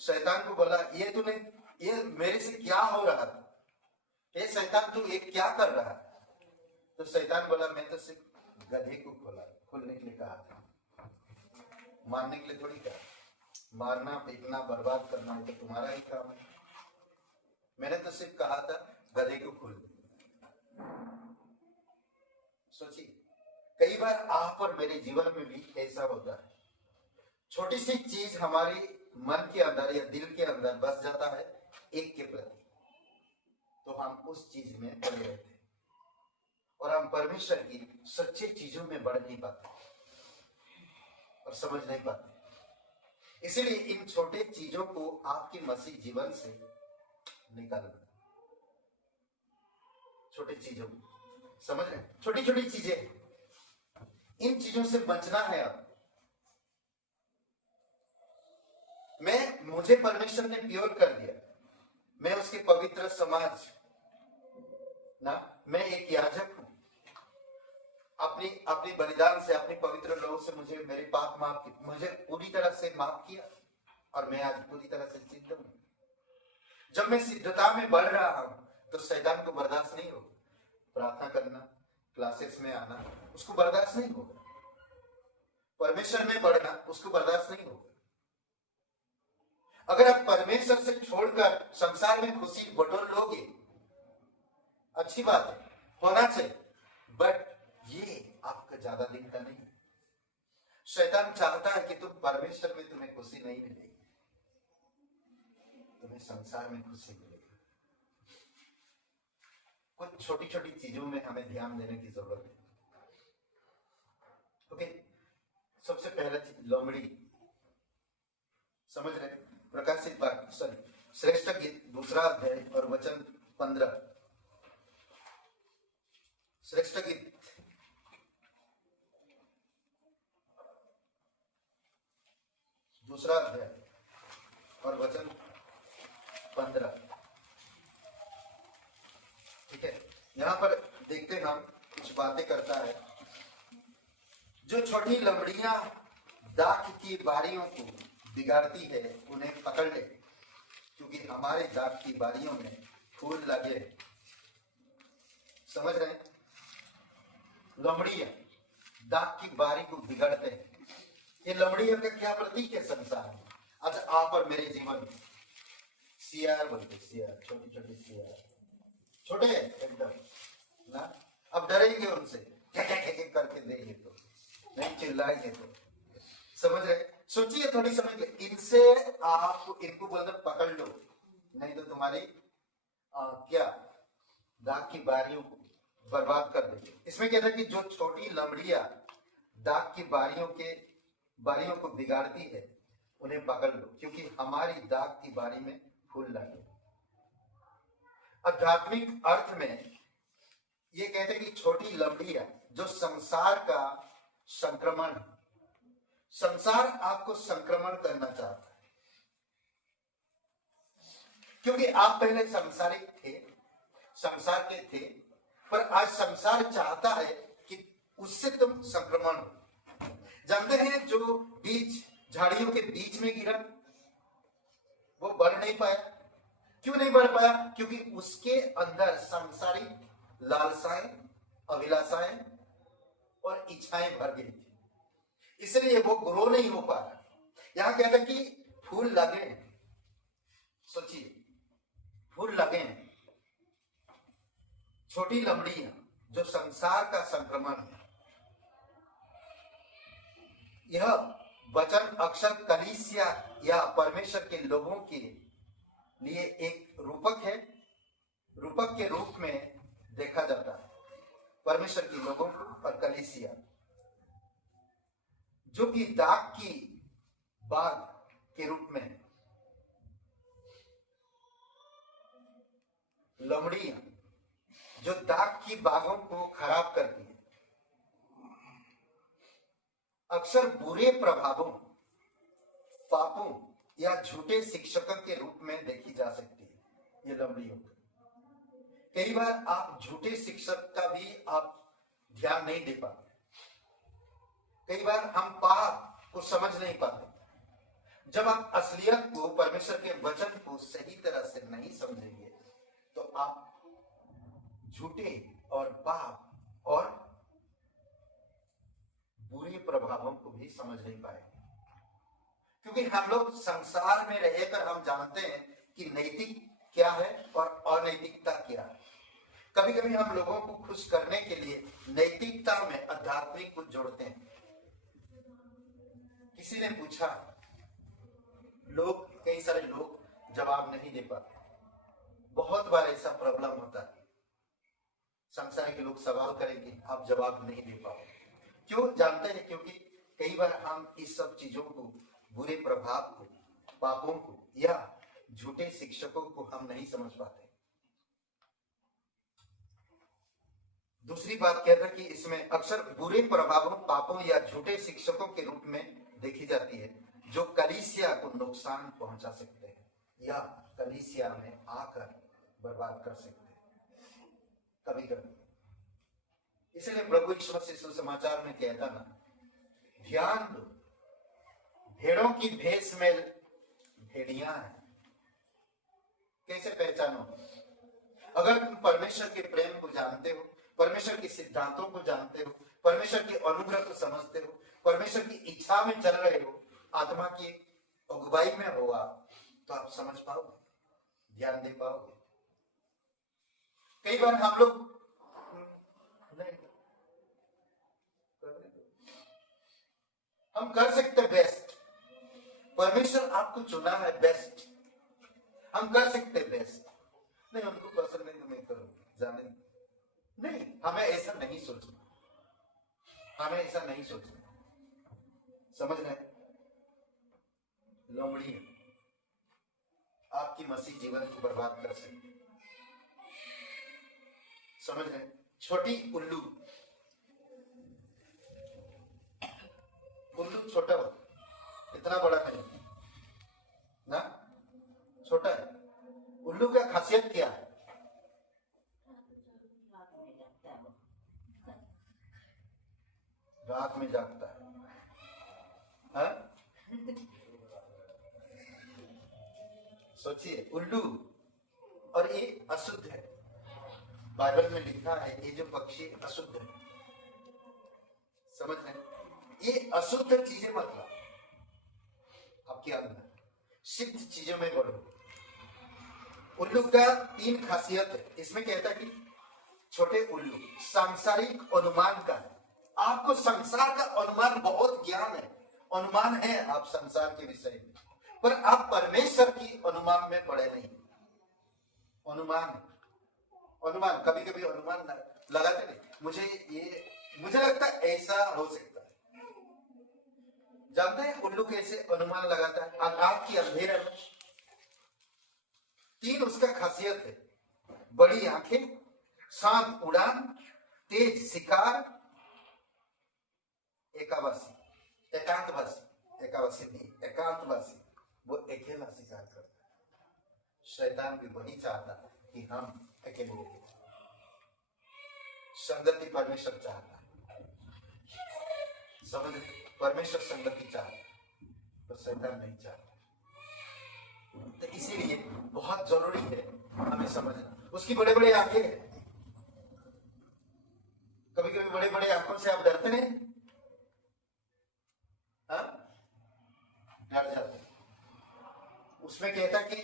शैतान को बोला, ये मेरे से क्या हो रहा था, ये शैतान तू ये क्या कर रहा है? तो शैतान बोला, मैं तो सिर्फ गधे को खोलने के लिए कहा था, मारने के लिए थोड़ी कहा। मारना, पीटना, बर्बाद करना ये तो तुम्हारा ही काम है, मैंने तो सिर्फ कहा था गधे को खोल दे। सोचिए, कई बार आप और मेरे जीवन में भी ऐसा होता है, छोटी सी चीज हमारी मन के अंदर या दिल के अंदर बस जाता है एक के प्रति, तो हम उस चीज में पड़े रहते हैं और हम परमेश्वर की सच्ची चीजों में बढ़ नहीं पाते और समझ नहीं पाते। इसीलिए इन छोटे चीजों को आपके मसीह जीवन से निकालना। छोटी चीजों को समझ रहे, छोटी छोटी चीजें, इन चीजों से बचना है। आप मुझे परमेश्वर ने प्योर कर दिया, मैं उसके पवित्र समाज ना, मैं एक याजक हूं। अपनी बलिदान से, अपने पवित्र लोगों से मुझे मेरे पाप माफ किए, मुझे पूरी तरह से माफ किया, और मैं आज पूरी तरह से सिद्ध हूं। जब मैं सिद्धता में बढ़ रहा हूं तो शैतान को बर्दाश्त नहीं होगा। प्रार्थना करना, क्लासेस में आना, उसको बर्दाश्त नहीं होगा। परमेश्वर में बढ़ना, उसको बर्दाश्त नहीं होगा। अगर आप परमेश्वर से छोड़कर संसार में खुशी बटोर लोगे, अच्छी बात है, होना चाहिए, बट ये आपका ज्यादा दिन का नहीं। शैतान चाहता है कि तुम परमेश्वर में तुम्हें खुशी नहीं मिलेगी, तुम्हें संसार में खुशी मिलेगी। कुछ छोटी छोटी चीजों में हमें ध्यान देने की जरूरत है। ओके, सबसे पहला चीज लोमड़ी, समझ रहे? प्रकाशित वाक्य, सॉरी, श्रेष्ठ गीत 2 अध्याय और वचन 15। श्रेष्ठ गीत 2 अध्याय और वचन 15। ठीक है, यहां पर देखते हैं हम कुछ बातें करता है। जो छोटी लमड़ियां दाख की बारियों को बिगाड़ती है, उन्हें पकड़ ले, क्योंकि हमारे दाख की बारियों में फूल लगे। समझ रहे हैं? लमड़ियां दाख की बारी को बिगाड़ते हैं। ये लमड़ियों का क्या प्रतीक है संसार में? आज आप और मेरे जीवन में सियार बोलते, सियार, छोटी छोटी सियार, छोटे एकदम ना, अब डरेंगे उनसे, क्या करके देंगे तो नहीं, चिल्लाएंगे तो। समझ रहे? सोचिए, थोड़ी समझ ले, इनसे आप इनको बोलते पकड़ लो, नहीं तो तुम्हारी क्या दाग की बारियों को बर्बाद कर देंगे। इसमें कहता है कि जो छोटी लमड़ियां दाग की बारियों को बिगाड़ती है, उन्हें पकड़ लो, क्योंकि हमारी दाग की बारी में फूल लगे। आध्यात्मिक अर्थ में ये कहते हैं कि छोटी लमड़ियां जो संसार का संक्रमण, संसार आपको संक्रमण करना चाहता है, क्योंकि आप पहले सांसारिक थे, संसार के थे, पर आज संसार चाहता है कि उससे तुम संक्रमण हो। जानते हैं, जो बीज झाड़ियों के बीच में गिरा वो बढ़ नहीं पाया। क्यों नहीं बढ़ पाया? क्योंकि उसके अंदर सांसारिक लालसाएं, अभिलाषाएं और इच्छाएं भर गई थी, इसलिए वो ग्रो नहीं हो पा रहा। यहां कहता है कि फूल लगे, सोचिए फूल लगे, छोटी लमड़ियां जो संसार का संक्रमण है। यह वचन अक्षर कलीसिया या परमेश्वर के लोगों के लिए एक रूपक है, रूपक के रूप में देखा जाता है। परमेश्वर के लोगों को और कलीसिया जो कि दाग की बाग के रूप में, लमड़ियां जो दाग की बागों को खराब करती है, अक्सर बुरे प्रभावों, पापों या झूठे शिक्षकों के रूप में देखी जा सकती है। ये लमड़ियों कई बार आप झूठे शिक्षक का भी आप ध्यान नहीं दे पाते। कई बार हम पाप को समझ नहीं पाते। जब आप असलियत को, परमेश्वर के वचन को सही तरह से नहीं समझेंगे तो आप झूठे और पाप और बुरे प्रभावों को भी समझ नहीं पाएंगे। क्योंकि हम लोग संसार में रहकर हम जानते हैं कि नैतिक क्या है और अनैतिकता क्या है। कभी कभी हम लोगों को खुश करने के लिए नैतिकता में आध्यात्मिक को जोड़ते हैं। किसी ने पूछा, कई सारे लोग जवाब नहीं दे पाते। बहुत बार ऐसा प्रॉब्लम होता है, संसार के लोग सवाल करेंगे, आप जवाब नहीं दे पाओगे। क्यों जानते हैं? क्योंकि कई बार हम इस सब चीजों को, बुरे प्रभाव को, पापों को या झूठे शिक्षकों को हम नहीं समझ पाते। दूसरी बात कह रहा है कि इसमें अक्सर बुरे प्रभावों, पापों या झूठे शिक्षकों के रूप में देखी जाती है जो कलीसिया को नुकसान पहुंचा सकते हैं या कलीसिया में आकर बर्बाद कर सकते हैं कभी कभी। इसलिए प्रभु ईश्वर से सुसमाचार में कहता ना, ध्यान दो, भेड़ों की भेष में भेड़ियां हैं। कैसे पहचानो? अगर तुम परमेश्वर के प्रेम को जानते हो, परमेश्वर के सिद्धांतों को जानते हो, परमेश्वर के अनुग्रह को समझते हो, परमेश्वर की इच्छा में चल रहे हो, आत्मा की अगुवाई में हो आप, तो आप समझ पाओगे, ध्यान दे पाओगे। कई बार हम लोग हम कर सकते बेस्ट, परमेश्वर आपको चुना है बेस्ट, हम कर सकते बेस्ट। नहीं, उनको पसंद नहीं तो मैं करूं, जाने नहीं, हमें ऐसा नहीं सोचना, हमें ऐसा नहीं सोचना। समझ रहे? लोमड़ी आपकी मसीह जीवन को बर्बाद कर सकती। समझ रहे? छोटी उल्लू, उल्लू छोटा हो, इतना बड़ा नहीं ना, छोटा है। उल्लू का खासियत क्या है? रात में जागता है। सोचिए, उल्लू, और ये अशुद्ध है। बाइबल में लिखा है ये जो पक्षी अशुद्ध है। समझ रहे? ये अशुद्ध चीजें मतलब आपके अंदर, सिद्ध चीजों में बढ़ो। उल्लू का 3 खासियत है। इसमें कहता है कि छोटे उल्लू सांसारिक अनुमान का है। आपको संसार का अनुमान, बहुत ज्ञान है, अनुमान है आप संसार के विषय में, पर आप परमेश्वर की अनुमान में पड़े नहीं। अनुमान कभी कभी अनुमान लगाते नहीं, मुझे लगता है ऐसा हो सकता है। जानते हैं उल्लू कैसे अनुमान लगाता है? आकाश की अंधेरे में 3 उसका खासियत है, बड़ी आंखें, शांत उड़ान, तेज शिकार, एकांतवासी, वो अकेला शिकार करता है। शैतान भी वही चाहता है कि हम अकेले रहें। संगति परमेश्वर चाहता है, समझ? परमेश्वर संगति चाहता है, तो शैतान नहीं चाहता। तो इसीलिए बहुत जरूरी है हमें समझना। उसकी बड़े बड़े आंखें हैं, कभी कभी बड़े बड़े आंखों से आप डरते नहीं? हट जाते हैं। उसमें कहता कि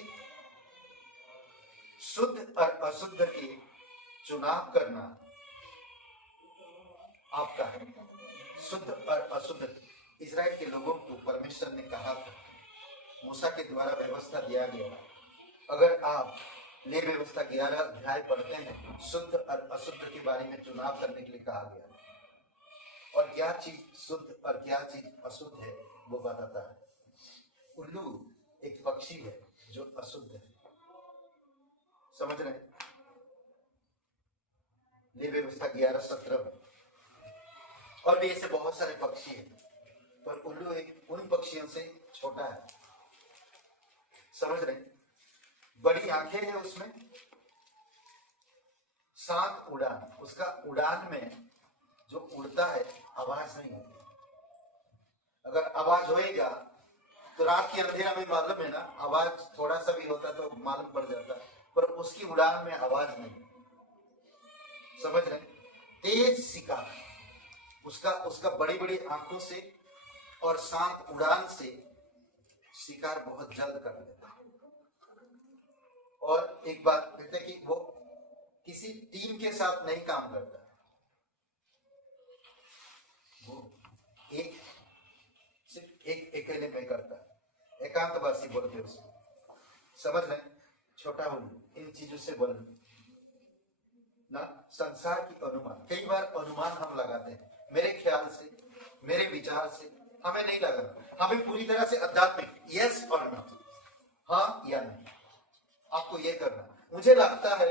शुद्ध और अशुद्ध के चुनाव करना आपका है। शुद्ध और अशुद्ध इजराइल के लोगों को परमेश्वर ने कहा था, मूसा के द्वारा व्यवस्था दिया गया। अगर आप ले व्यवस्था 11 अध्याय पढ़ते हैं, शुद्ध और अशुद्ध के बारे में चुनाव करने के लिए कहा गया और क्या चीज शुद्ध और क्या चीज अशुद्ध है वो बताता है। उल्लू एक पक्षी है जो अशुद्ध है, समझ रहे हैं? ले व्यवस्था 11:17 में। और भी ऐसे बहुत सारे पक्षी हैं, पर उल्लू एक उन पक्षियों से छोटा है, समझ रहे हैं? बड़ी आंखें हैं उसमें, शांत उड़ान, उसका उड़ान में जो उड़ता है आवाज नहीं होती। अगर आवाज होएगा तो रात के अंधेरा में मालूम है ना, आवाज थोड़ा सा भी होता तो मालूम पड़ जाता, पर उसकी उड़ान में आवाज नहीं, समझ रहे? तेज शिकार, उसका बड़ी बड़ी आंखों से और शांत उड़ान से शिकार बहुत जल्द कर लेता है। और एक बात कहते हैं कि वो किसी टीम के साथ नहीं काम करता, वो सिर्फ एक अकेले में करता है, एकांतवासी बोलते हैं उसको, समझ रहे? छोटा उल्लू, इन चीजों से बोल ना। संसार की अनुमान, कई बार अनुमान हम लगाते हैं, मेरे ख्याल से, मेरे विचार से, हमें नहीं लगाना। हमें पूरी तरह से आध्यात्मिक, यस और नो, हाँ या नहीं, आपको ये करना। मुझे लगता है,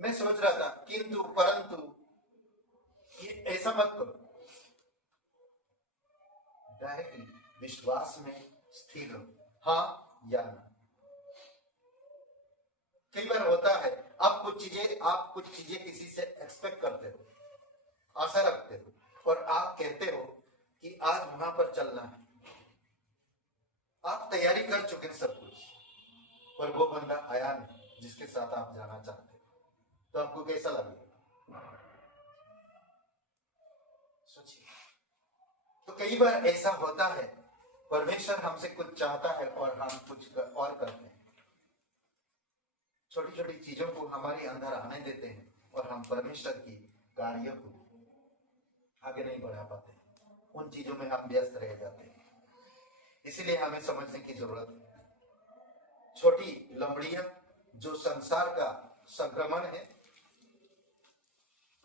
मैं सोच रहा था, किंतु परंतु, ये ऐसा मत करो। डायरेक्टली विश्वास में स्थिर रहो, हाँ या ना। कई बार होता है आप कुछ चीजें किसी से एक्सपेक्ट करते हो, आशा रखते हो, और आप कहते हो कि आज वहां पर चलना है, आप तैयारी कर चुके हैं सब कुछ, पर वो बंदा आया नहीं जिसके साथ आप जाना चाहते हो, तो आपको कैसा लगेगा? सोचिए। तो कई बार ऐसा होता है, परमेश्वर हमसे कुछ चाहता है और हम कुछ और करते हैं, छोटी छोटी चीजों को हमारे अंदर आने देते हैं और हम परमेश्वर की कार्यों को आगे नहीं बढ़ा पाते, उन चीजों में हम व्यस्त रह जाते हैं। इसीलिए हमें समझने की जरूरत है। छोटी लंबड़ियां जो संसार का संक्रमण है,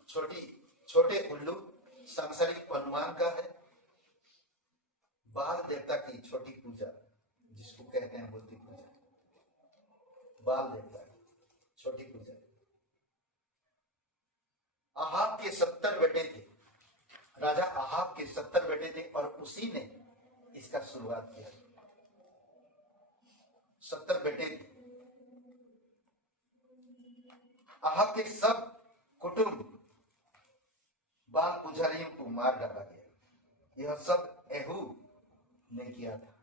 छोटे उल्लू सांसारिक अनुमान का है, बाल देवता की छोटी पूजा जिसको कहते हैं मूर्ति पूजा, बाल देवता की छोटी पूजा। आहाब के 70 बेटे थे, राजा आहाब के 70 बेटे थे और उसी ने इसका शुरुआत किया। 70 बेटे थे। आहाब के सब कुटुंब बाल पुजारियों को मार डाला गया। यह सब एहू ने किया था।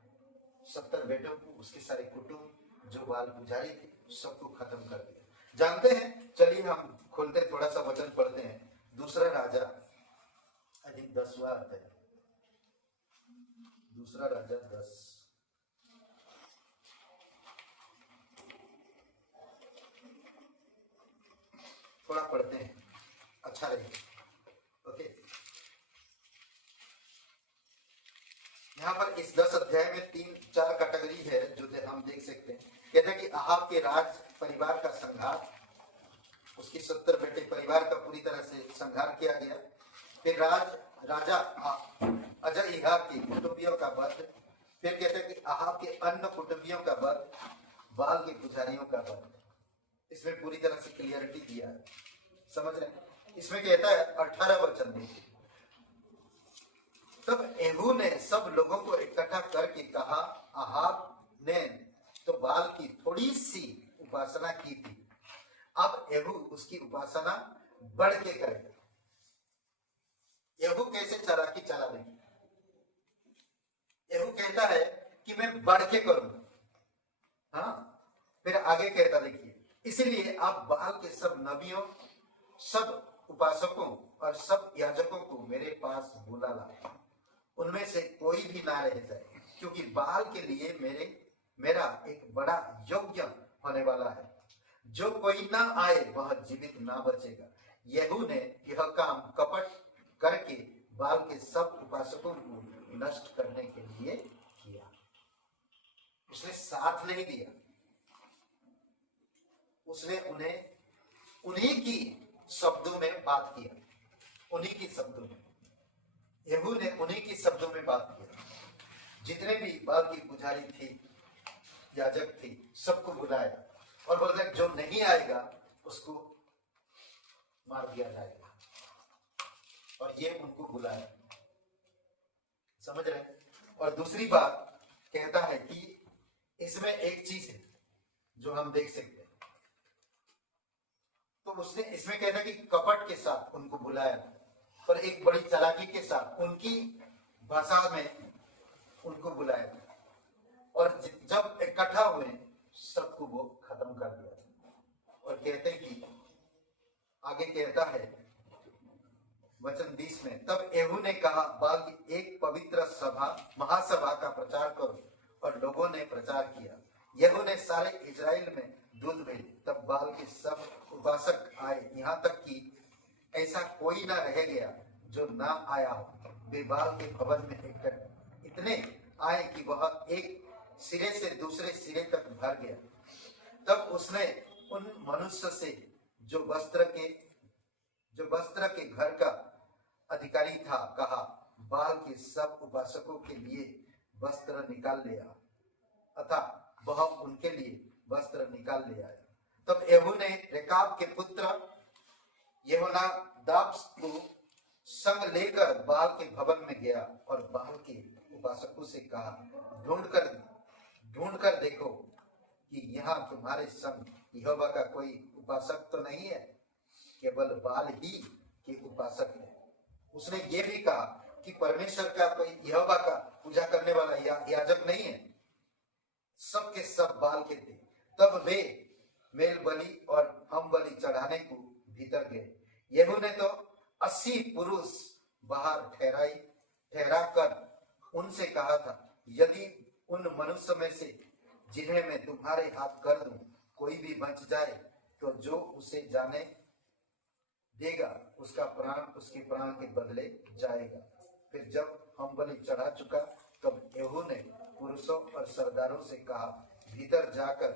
70 बेटों को, उसके सारे कुटुंब जो बाल पुजारी थे, सबको खत्म कर दिया। जानते हैं, चलिए हम खोलते थोड़ा सा वचन पढ़ते हैं। दूसरा राजा 10वां अध्याय, दूसरा राजा 10, थोड़ा पढ़ते हैं, अच्छा रहेगा। ओके, यहाँ पर इस 10 अध्याय में 3-4 कैटेगरी है जो हम देख सकते हैं। कहते हैं कि आहाब के राज परिवार का संहार, उसके 70 बेटे परिवार का पूरी तरह से संहार किया गया। फिर राजा अजइहा के कुटुंबियों का वध। फिर कहते हैं कि आहाब के अन्य कुटुंबियों का वध, बाल के पुजारियों का वध। इसमें पूरी तरह से क्लियरिटी दिया है, समझ रहे हैं? इसमें कहता है 18 वचन देखिए। तब एहू ने सब लोगों को इकट्ठा करके कहा, आहाब ने तो बाल की थोड़ी सी उपासना की थी, अब एहू उसकी उपासना बढ़ के करेगा। एहू कैसे चालाकी चला रही? एहू कहता है कि मैं बढ़ के करूंगा। हाँ, फिर आगे कहता देखिए, इसीलिए आप बाल के सब नबियों, सब उपासकों और सब याजकों को मेरे पास बुला ला, उनमें से कोई भी ना रह जाए। क्योंकि बाल के लिए मेरा एक बड़ा योग्य होने वाला है। जो कोई ना आए वह जीवित ना बचेगा। यहू ने यह काम कपट करके बाल के सब उपासकों को नष्ट करने के लिए किया। उसने साथ नहीं दिया, उसने उन्हें उन्हीं की शब्दों में बात किया, उन्हीं की शब्दों में, यहू ने उन्हीं की शब्दों में बात किया। जितने भी बाल की पुजारी थी, याजक थी, सबको बुलाया और बोला जो नहीं आएगा उसको मार दिया जाएगा। और ये उनको बुलाया, समझ रहे हैं। और दूसरी बात कहता है कि इसमें एक चीज है जो हम देख सकते हैं। तो उसने इसमें कहता है कि कपट के साथ उनको बुलाया, पर एक बड़ी चालाकी के साथ उनकी भाषा में उनको बुलाया, और जब इकट्ठा हुए सबको वो खत्म कर दिया। और कहते हैं कि आगे कहता है वचन 20 में, तब यहू ने कहा बाल की एक पवित्र सभा महासभा का प्रचार करो, और लोगों ने प्रचार किया। यहू ने सारे इजराइल में दूध भेजे। तब बाल के सब उपासक आए, यहाँ तक कि ऐसा कोई ना रह गया जो ना आया हो। वे बाल के भवन में इतने आए कि वह एक सिरे से दूसरे सिरे तक भर गया। तब उसने उन मनुष्य से जो वस्त्र के घर का अधिकारी था कहा, बाल के सब उपासकों के लिए वस्त्र निकाल ले आ। अतः वह उनके लिए वस्त्र निकाल ले आया। तब यहू ने रेकाब के पुत्र यहोनादाब को संग लेकर बाल के भवन में गया और बाल के उपासकों से कहा, ढूंढ कर देखो कि यहाँ तुम्हारे संग यहोवा का कोई उपासक तो नहीं है, केवल बाल ही के उपासक है। उसने ये भी कहा कि परमेश्वर का कोई यहोवा का पूजा करने वाला याजक नहीं है, सब के सब बाल के थे। तब वे मेल बलि और हम बलि चढ़ाने को भीतर गए। यहू ने तो 80 पुरुष बाहर ठहरा कर उनसे कहा था, यदि उन मनुष्य में से जिन्हें मैं तुम्हारे हाथ कर दूं कोई भी बच जाए तो जो उसे जाने देगा उसका प्राण उसके प्राण के बदले जाएगा। फिर जब हम बलि चढ़ा चुका तब यहू ने पुरुषों और सरदारों से कहा, भीतर जाकर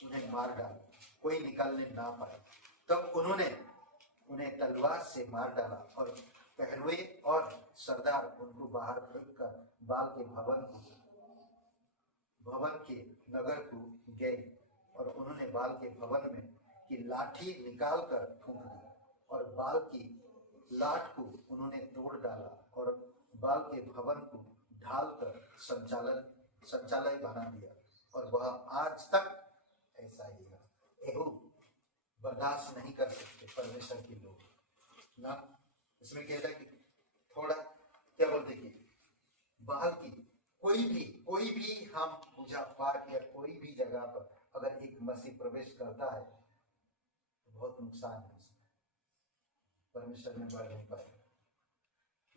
उन्हें मार डाल, कोई निकालने ना पाए। तब उन्होंने उन्हें तलवार से मार डाला और पहरुए और सरदार उनको बाहर फेंक कर बाल के भवन के नगर को गए, और उन्होंने बाल के भवन में की लाठी निकाल कर फूंक दी और बाल की लाठ को उन्होंने तोड़ डाला और बाल के भवन को ढाल कर संचालय बना दिया, और वह आज तक ऐसा ही है। यहू बर्दाश्त नहीं कर सकते परमेश्वर के लोग ना। इसमें कहता है कि थोड़ा क्या बोलते कि बाल की कोई भी हम पूजा पाठ या कोई भी जगह पर अगर एक मसीह प्रवेश करता है तो बहुत नुकसान है उसमें, परमेश्वर में बढ़ नहीं पाएगा।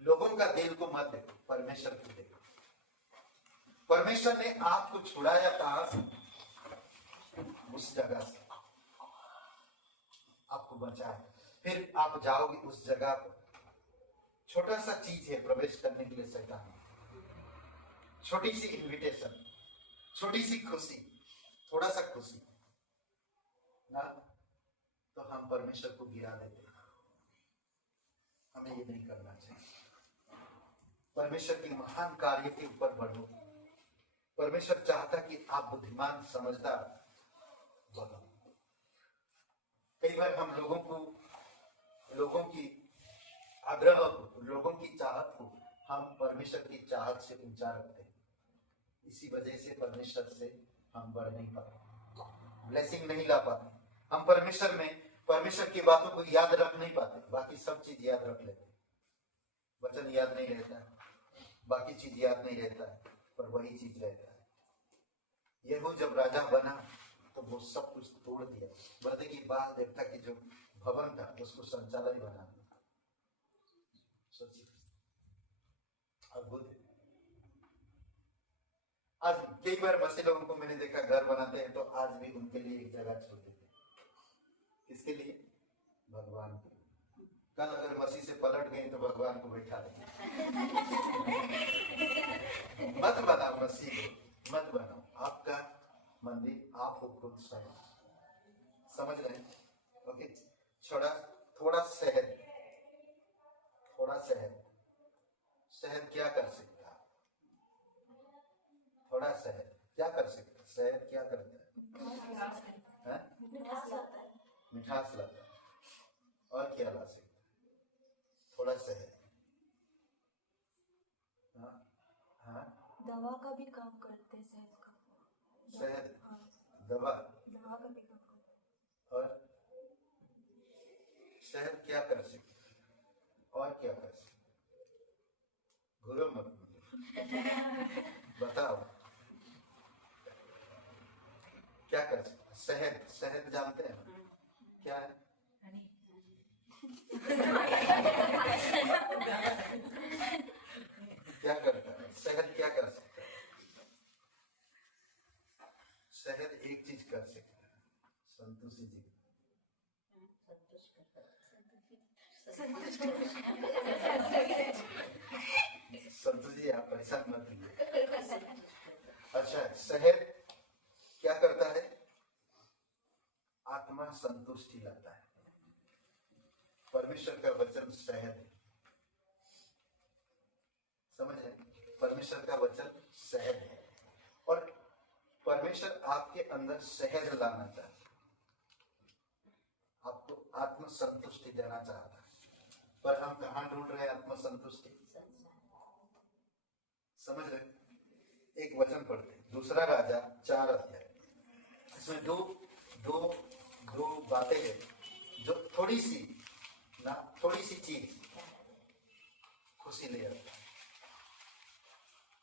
लोगों का दिल को मत देखो, परमेश्वर को देखो। परमेश्वर ने आपको छुड़ाया कहां से? उस जगह से आपको बचाया, फिर आप जाओगे उस जगह पर। छोटा सा चीज है प्रवेश करने के लिए शैतान, छोटी सी इनविटेशन, छोटी सी खुशी, थोड़ा सा खुशी ना, तो हम परमेश्वर को गिरा देते हैं। हमें ये नहीं करना चाहिए। परमेश्वर के महान कार्य के ऊपर बढ़ो। परमेश्वर चाहता कि आप बुद्धिमान समझदार बनो। कई बार हम लोगों की आग्रह को, लोगों की चाहत को हम परमेश्वर की चाहत से ऊंचा रखते हैं। इसी वजह से परमेश्वर से हम बढ़ नहीं पाते, ब्लेसिंग नहीं ला पाते। हम परमेश्वर की बातों को याद रख नहीं पाते, बाकी सब चीज याद रख लेते। वचन याद नहीं रहता है, बाकी चीज याद नहीं रहता है, पर वही चीज रहता है। यहू जब राजा बना तो वो सब कुछ तोड़ दिया। बोलते कि बाल देवता की जो भवन था उसको संचालय बना दिया। सोचिए, अद्भुत है। आज कई बार मसीह लोगों को मैंने देखा घर बनाते हैं तो आज भी उनके लिए एक जगह छोड़ देते हैं। किसके लिए? भगवान के लिए। कल अगर मसीह से पलट गए तो भगवान को बैठा देंगे। मत बनाओ मसीह को, मत बनाओ आपका मंदिर, आपको खुद स्वयं। समझ रहे हैं? ओके, थोड़ा शहद, थोड़ा शहद, शहद क्या कर सकता है? थोड़ा शहद क्या कर सकता है? शहद क्या करता है? मिठास लाता है। और क्या ला सकता है? थोड़ा शहद। हाँ हाँ, दवा का भी काम करते शहद का। शहद हाँ, दवा। दवा का भी काम करते। और शहद क्या कर सकता है? और क्या कर सकता है? घुरो मत मुझे, बताओ क्या कर सकता है? शहद, शहद जानते हैं ना? क्या है? क्या करता है शहद? क्या कर सकता है? शहद एक चीज कर सकता है, संतोषी जी। संतोष जी आप परेशान मत होइए। अच्छा, शहद क्या करता है? आत्मा संतुष्टि लाता है। परमेश्वर का वचन शहद है, समझ रहे? परमेश्वर का वचन शहद है और परमेश्वर आपके अंदर शहद लाना चाहता है, आपको आत्म संतुष्टि देना चाहता है। पर हम कहाँ ढूंढ रहे हैं आत्म संतुष्टि? समझ रहे? एक वचन पढ़ते, दूसरा राजा 4 अध्याय। इसमें दो दो दो बातें हैं जो थोड़ी सी चीज खुशी ले आता है।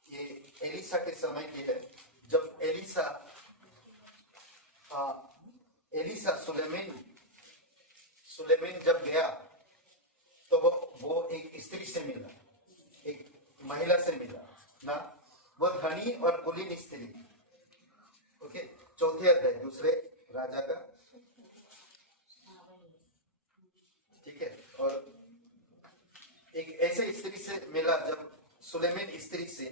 ये एलिसा के समय की है, जब एलिसा सुलेमान जब गया तो वो एक स्त्री से मिला, एक महिला से मिला ना, वो धनी और कुलीन स्त्री। ओके, 4 अध्याय दूसरे राजा का, ठीक है। और एक ऐसे स्त्री से मिला जब सुलेमान स्त्री से,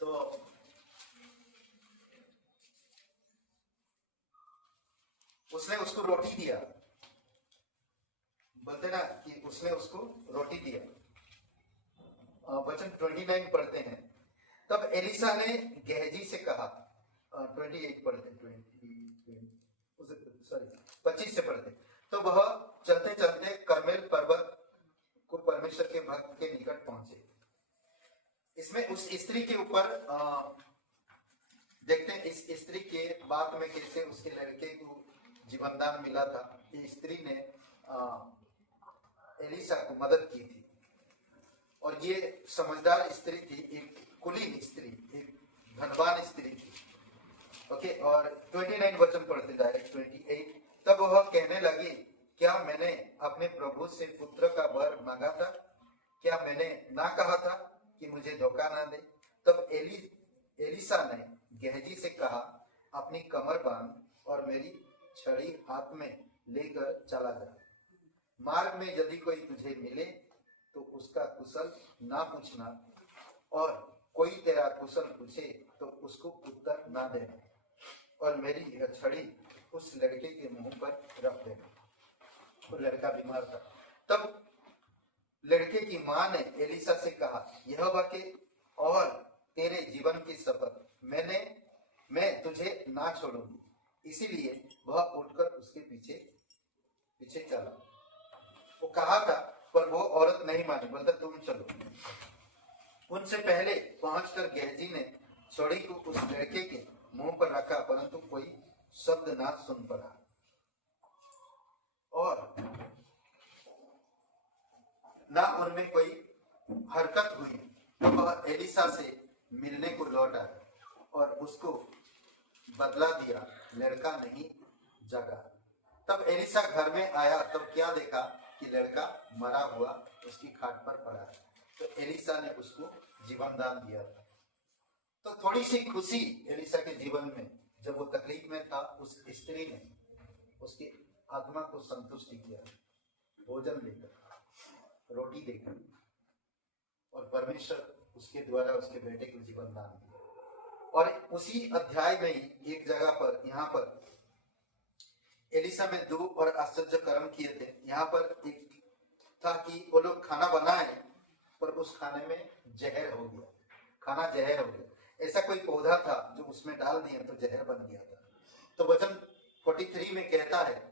तो उसने उसको रोटी दिया, बोलते ना कि उसने उसको रोटी दिया। वचन 29 पढ़ते हैं, तब एलिसा ने गेहजी से कहा, 28 पढ़ते, 25 से पढ़ते, तो वह चलते चलते कर्मेल पर्वत को परमेश्वर के भक्त के निकट पहुंचे। इसमें उस स्त्री के ऊपर देखते हैं, इस स्त्री के बात में कैसे उसके लड़के को जीवनदान मिला था। इस स्त्री ने एलिसा को मदद की थी और ये समझदार स्त्री थी, एक कुलीन स्त्री, एक धनवान स्त्री थी। ओके, और 29 वचन पढ़ते डायरेक्ट 28, तब वह कहने लगी, क्या मैंने अपने प्रभु से पुत्र का वर मांगा था? क्या मैंने ना कहा था कि मुझे धोखा ना दे? तब एलिसा ने गेहजी से कहा, अपनी कमर बांध और मेरी छड़ी हाथ में लेकर चला जा। मार्ग में यदि कोई तुझे मिले तो उसका कुशल ना पूछना, और कोई तेरा कुशल पूछे तो उसको उत्तर ना देना, और मेरी छड़ी उस लड़के के मुंह पर रख देना। वो लड़का बीमार था। तब लड़के की मां ने एलिसा से कहा, यहोवा के और तेरे जीवन की शपथ, मैं तुझे ना छोड़ूंगी। इसीलिए वह उठकर उसके पीछे चला। वो कहा था पर वो औरत नहीं मानी, बोलता तुम चलो। उनसे पहले पहुंचकर गेहजी ने छड़ी को उस लड़के के मुंह पर रखा, परंतु कोई शब्द ना सुन पड़ा। और ना उनमें कोई हरकत हुई। तो वह एलिसा से मिलने को लौट आया और उसको बदला दिया, लड़का नहीं जगा। तब एलिसा घर में आया, तब क्या देखा कि लड़का मरा हुआ उसकी खाट पर पड़ा है। तो एलिसा ने उसको जीवन दान दिया था। तो थोड़ी सी खुशी एलिसा के जीवन में, जब वो तकलीफ में था, उस स्त्री ने उसकी आत्मा को संतुष्टि किया, भोजन देकर, रोटी देकर, और परमेश्वर उसके द्वारा उसके बेटे को जीवन दान दिया। और उसी अध्याय में ही एक जगह पर, यहाँ पर एलिसा में 2 और आश्चर्य कर्म किए थे। यहाँ पर एक था कि वो लोग खाना बनाए, पर उस खाने में जहर हो गया, खाना जहर हो गया। ऐसा कोई पौधा था जो उसमें डाल दिया तो जहर बन गया था। तो वचन 43 में कहता है,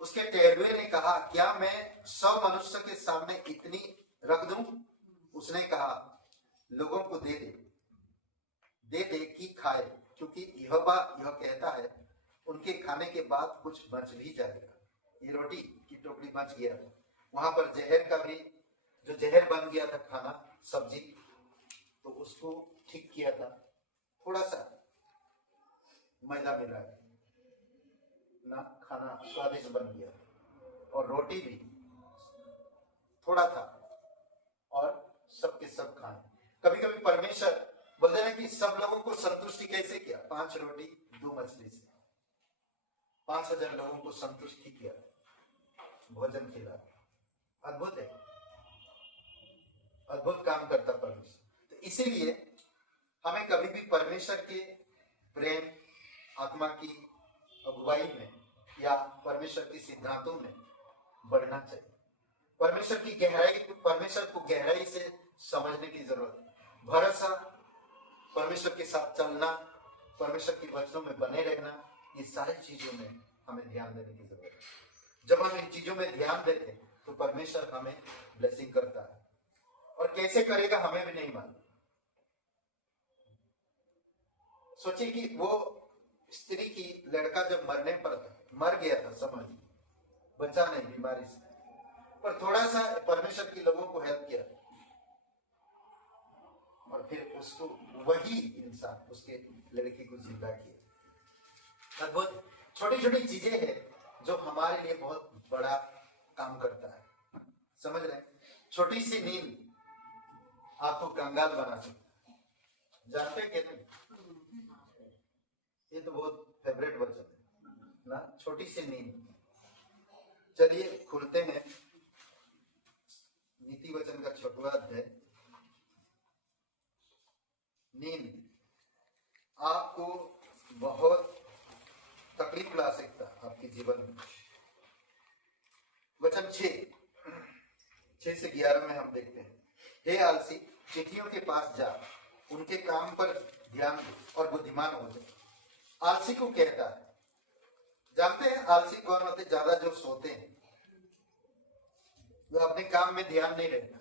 उसके टेरवे ने कहा, क्या मैं 100 मनुष्य के सामने इतनी रख दूं? उसने कहा, लोगों को दे दे कि खाए, क्योंकि यहोवा यह कहता है, उनके खाने के बाद कुछ बच भी जाएगा। ये रोटी की टोकरी बच गया था, वहां पर जहर का भी, जो जहर बन गया था खाना, सब्जी, तो उसको ठीक किया था। थोड़ा सा मैदा मिला ना, खाना स्वादिष्ट बन गया, और रोटी भी थोड़ा था, और सबके सब खाए। कभी कभी परमेश्वर बोलते हैं कि सब लोगों को संतुष्टि कैसे किया? 5 रोटी 2 मछली से 5000 लोगों को संतुष्टि किया, भोजन खिला। अद्भुत है, अद्भुत काम करता परमेश्वर। तो इसीलिए हमें कभी भी परमेश्वर के प्रेम, आत्मा की अगुवाई में या परमेश्वर के सिद्धांतों में बढ़ना चाहिए। परमेश्वर की गहराई, परमेश्वर को गहराई से समझने की जरूरत है। भरोसा, परमेश्वर के साथ चलना, परमेश्वर के वचनों में बने रहना, ये सारी चीजों में हमें ध्यान देने की जरूरत है। जब हम इन चीजों में ध्यान देते हैं तो परमेश्वर हमें ब्लेसिंग करता है, और कैसे करेगा हमें भी नहीं मालूम। सोचिए कि वो स्त्री की लड़का जब मरने पर था, मर गया था, समझ बचा नहीं बीमारी से, पर थोड़ा सा परमेश्वर के लोगों को हेल्प किया, और फिर उसको वही इंसान उसके लड़की को जिंदा किया। अद्भुत छोटी छोटी चीजें हैं जो हमारे लिए बहुत बड़ा काम करता है। समझ रहे हैं? छोटी सी नींद आपको कंगाल बना सकती है, जानते हैं क्या नहीं? ये तो बहुत फेवरेट वचन है ना, छोटी सी नींद। चलिए खुलते हैं नीति वचन का 6वां अध्याय। नींद आपको बहुत तकलीफ ला सकता है आपके जीवन में। वचन 6 से 11 में हम देखते हैं, हे आलसी, चिट्ठियों के पास जा, उनके काम पर ध्यान दे और बुद्धिमान हो जाए। आलसी को कहता है, जानते हैं आलसी कौन होते? ज्यादा जो सोते हैं, जो अपने काम में ध्यान नहीं रहता।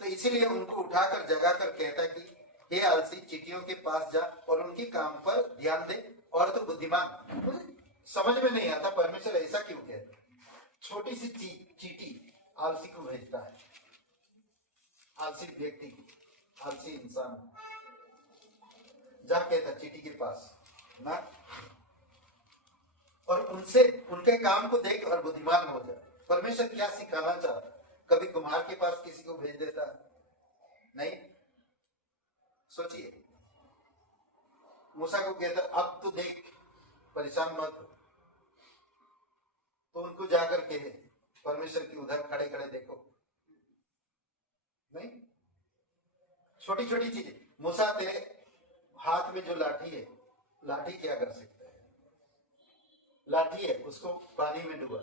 तो इसीलिए उनको उठाकर जगाकर कहता है कि हे आलसी, चिट्ठियों के पास जा और उनके काम पर ध्यान दे और तो बुद्धिमान। समझ में नहीं आता परमेश्वर ऐसा क्यों कहता है। छोटी सी चीटी आलसी को भेजता है, आलसी व्यक्ति, आलसी इंसान जा कहता चीटी के पास ना, और उनसे उनके काम को देख और बुद्धिमान हो जाए। परमेश्वर क्या सिखाना चाहता? कभी कुम्हार के पास किसी को भेज देता नहीं। सोचिए, मूसा को कहता अब तो देख, परेशान मत हो, तो उनको जाकर कहे परमेश्वर की उधर खड़े खड़े देखो नहीं। छोटी छोटी चीजें। मूसा, तेरे हाथ में जो लाठी है, लाठी क्या कर सकता है? लाठी है, उसको पानी में डुबा,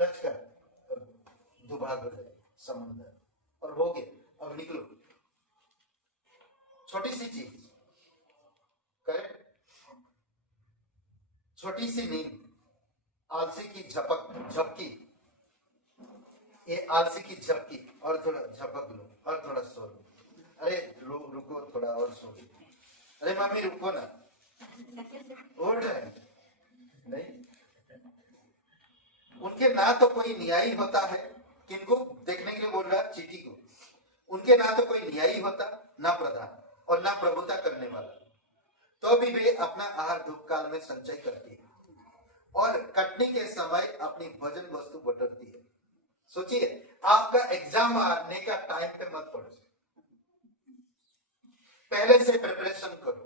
टच कर और दुभाग हो जाए समुद्र, और हो गया, अब निकलो। छोटी सी चीज, करेक्ट? छोटी सी नींद, आलसी की झपकी, ये आलसी की झपकी, और थोड़ा झपक लो और थोड़ा सो लो। अरे रुको, थोड़ा और सो लो। अरे मम्मी रुको ना, उठ रहे नहीं। उनके ना तो कोई न्यायी होता है, किनको देखने के लिए बोल रहा? चीटी को। उनके ना तो कोई न्यायी होता, ना प्रधान और ना प्रभुता करने वाला, तो भी वे अपना आहार दुख काल में संचय करती है और कटनी के समय अपनी भोजन वस्तु बटोरती है। सोचिए, आपका एग्जाम आने का टाइम पे मत पढ़ो, पहले से प्रिपरेशन करो।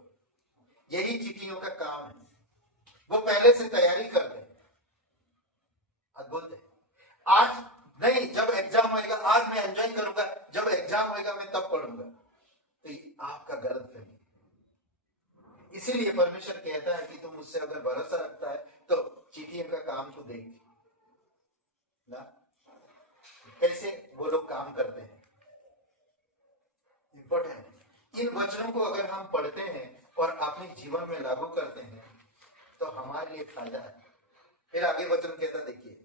यही चीटियों का काम है, वो पहले से तैयारी कर ले। अद्भुत है। आज नहीं, जब एग्जाम होएगा आज मैं एंजॉय करूंगा, जब एग्जाम होएगा मैं तब पढ़ूंगा, तो ये आपका गलत फहमी। इसीलिए परमेश्वर कहता है कि तुम मुझसे अगर भरोसा रखता है तो चीटियों का काम को देख ना, कैसे वो लोग काम करते हैं। इंपॉर्टेंट, इन वचनों को अगर हम पढ़ते हैं और अपने जीवन में लागू करते हैं तो हमारे लिए फायदा है। फिर आगे वचन कहता, देखिए,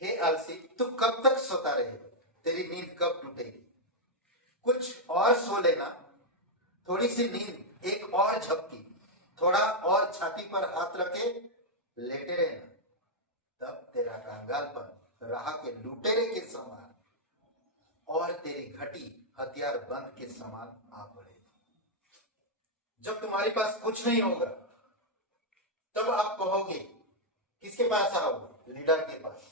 हे आलसी, तू कब तक सोता रहेगा, तेरी नींद कब टूटेगी। कुछ और सो लेना, थोड़ी सी नींद, एक और झपकी, थोड़ा और छाती पर हाथ रखे लेटे रहना, तब तेरा कंगालपन राह के लुटेरे के समान और तेरी घटी हथियार बंद के समान आ पड़ेगी। जब तुम्हारे पास कुछ नहीं होगा तब आप कहोगे, किसके पास आओगे, लीडर के पास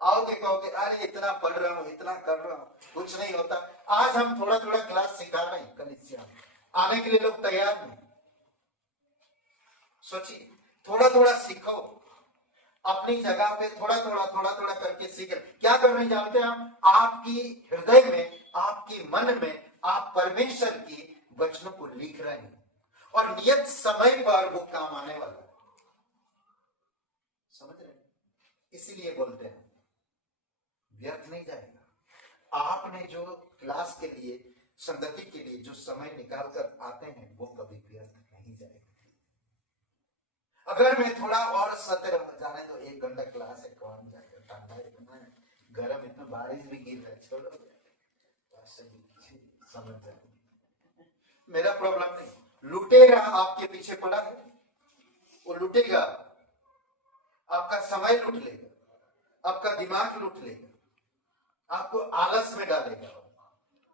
आओगे, कहोगे अरे इतना पढ़ रहा हूं, इतना कर रहा हूं, कुछ नहीं होता। आज हम थोड़ा थोड़ा क्लास सिखा रहे हैं, कलीसिया में आने के लिए लोग तैयार नहीं। सोचिए, थोड़ा थोड़ा सीखो, अपनी जगह पे थोड़ा थोड़ा करके सीख। क्या कर रहे हैं जानते हैं हम? आपकी हृदय में, आपकी मन में आप परमेश्वर की वचनों को लिख रहे हैं और नियत समय पर वो काम आने वाला है। समझ रहे हैं? इसीलिए बोलते हैं व्यर्थ नहीं जाएगा। आपने जो क्लास के लिए, संगति के लिए जो समय निकाल कर आते हैं वो कभी व्यर्थ नहीं जाएगा। अगर मैं थोड़ा और सत्य जाने तो 1 घंटा क्लास है, कौन जाएगा, ठंडा इतना है, गर्म इतना, बारिश भी गिर रहा है, छोड़ो, समझ जाए। मेरा प्रॉब्लम नहीं, लुटेगा आपके पीछे पड़ा है, वो लुटेगा, आपका समय लूट लेगा, आपका दिमाग लूट लेगा, आपको आलस में डालेगा।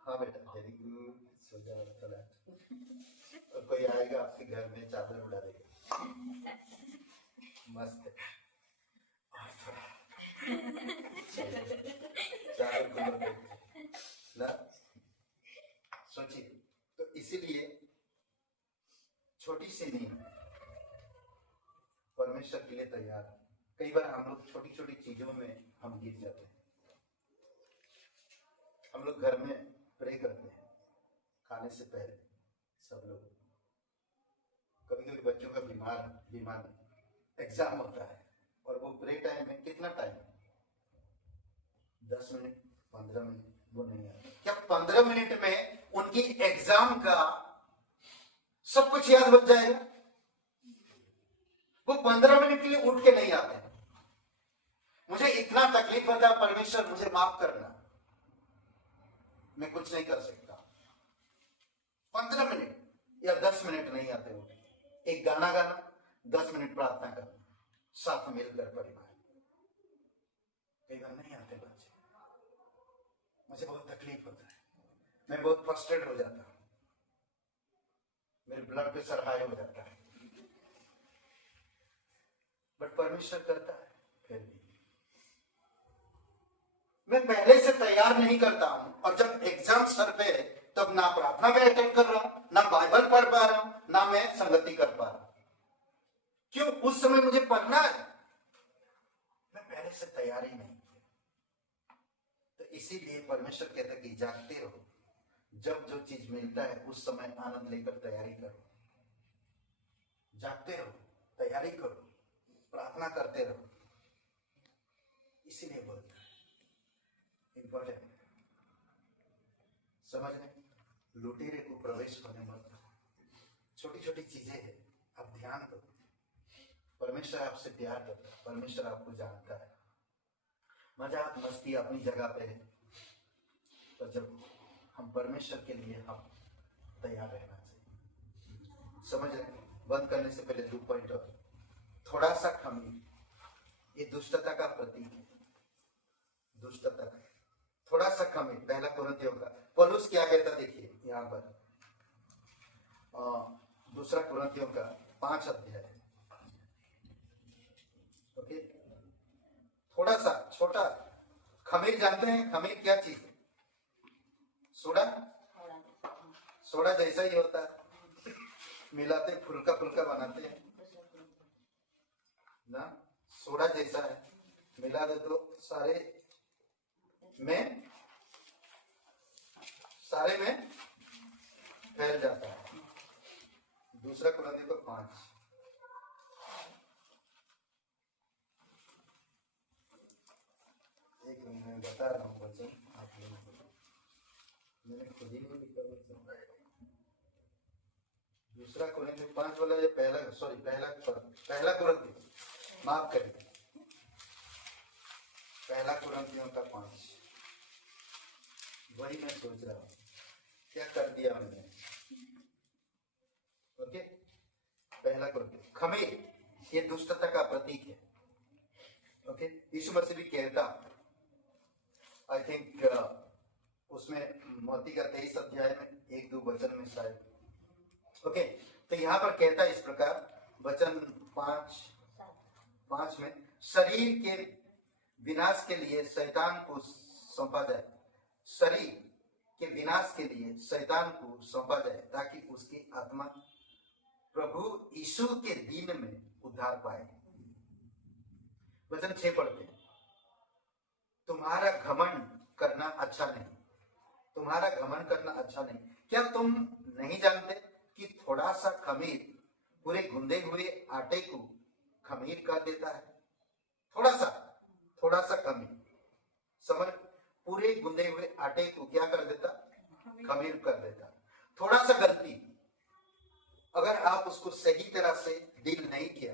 हाँ बेटा, वेरी गुड, सो जाओ थोड़ा। और कोई आएगा आपके घर में चादर उड़ा देगा, मस्त है, और थोड़ा चादर को ना। सोचिए, तो इसीलिए छोटी सी नींद परमेश्वर के लिए तैयार है। कई बार हम लोग छोटी छोटी चीजों में हम गिर जाते हैं। हम लोग घर में प्रे करते हैं खाने से पहले, सब लोग। कभी कभी बच्चों का बीमार एग्जाम होता है और वो प्रे टाइम में कितना टाइम, 10 मिनट 15 मिनट, वो नहीं आता। क्या 15 मिनट में उनकी एग्जाम का सब कुछ याद बच जाएगा? वो 15 मिनट के लिए उठ के नहीं आते। मुझे इतना तकलीफ होता है, परमेश्वर मुझे माफ करना, मैं कुछ नहीं कर सकता। 15 मिनट या 10 मिनट नहीं आते उठ, एक गाना गाना, 10 मिनट प्रार्थना करना, साथ मिलकर परिवार। कई बार नहीं आते बच्चे, मुझे बहुत तकलीफ होता है, मैं बहुत फ्रस्ट्रेट हो जाता हूं, मेरे ब्लड प्रेशर हाई हो जाता है। बट परमेश्वर करता है। फिर भी मैं पहले से तैयार नहीं करता हूं, और जब एग्जाम सर पे है तब ना प्रार्थना में अटेंड कर रहा हूं, ना बाइबल पढ़ पा रहा हूं, ना मैं संगति कर पा रहा हूं। क्यों? उस समय मुझे पढ़ना है, मैं पहले से तैयारी नहीं की। तो इसीलिए परमेश्वर कहता है कि जागते रहो, जब जो चीज मिलता है उस समय आनंद लेकर तैयारी करो। जागते रहो, तैयारी करो, प्रार्थना करते रहो। इसीलिए बोलता है इंपॉर्टेंट, समझ रहे? लुटेरे को प्रवेश होने मत दो। छोटी छोटी चीजें हैं, आप ध्यान दो। परमेश्वर आपसे प्यार करता है, परमेश्वर आपको जानता है। मजाक मस्ती अपनी जगह पे है, पर जब हम परमेश्वर के लिए हम तैयार रहना चाहिए। समझ रहे? बंद करने से पहले 2 पॉइंट और। थोड़ा सा खमीर, ये दुष्टता का प्रतीक है, दुष्टता का। थोड़ा सा खमीर, पहला कुरिन्थियों का। पौलुस क्या कहता देखिए यहां पर, 2 कुरिन्थियों का 5 अध्याय। ओके, थोड़ा सा छोटा खमीर जानते हैं? खमीर क्या चीज है? सोडा, सोडा जैसा ही होता है, मिलाते फुल्का फुल्का बनाते हैं ना, सोडा जैसा है, मिला दे तो सारे में फैल जाता है। दूसरा कुरानी को 5। एक मिनट में बता रहा हूँ वचन आप लोगों को, मैंने खुद ही नहीं लिखा वचन। दूसरा कुरानी 5 वाला ये पहला कुरानी, माफ करिए, पहला कुरानियों का 5, वही मैं सोच रहा हूँ क्या कर दिया मैंने। ओके, पहला कुरानी। खमीर ये दुष्टता का प्रतीक है। ओके, यीशु मसीह भी कहता, आई थिंक उसमें मत्ती का 23 अध्याय में 1-2 वचन में शायद। ओके, तो यहाँ पर कहता है इस प्रकार, वचन 5 में, शरीर के विनाश के लिए शैतान को सौंपा जाए, शरीर के विनाश के लिए शैतान को सौंपा जाए, ताकि उसकी आत्मा प्रभु यीशु के दिन में उद्धार पाए। वचन 6 पढ़ते हैं, तुम्हारा घमंड करना अच्छा नहीं, तुम्हारा घमंड करना अच्छा नहीं। क्या तुम नहीं जानते कि थोड़ा सा खमीर पूरे गूंदे हुए आटे को खमीर कर देता है? थोड़ा सा खमीर, समझ, पूरे गूंदे हुए आटे को क्या कर देता? खमीर कर देता। थोड़ा सा गलती, अगर आप उसको सही तरह से डील नहीं किया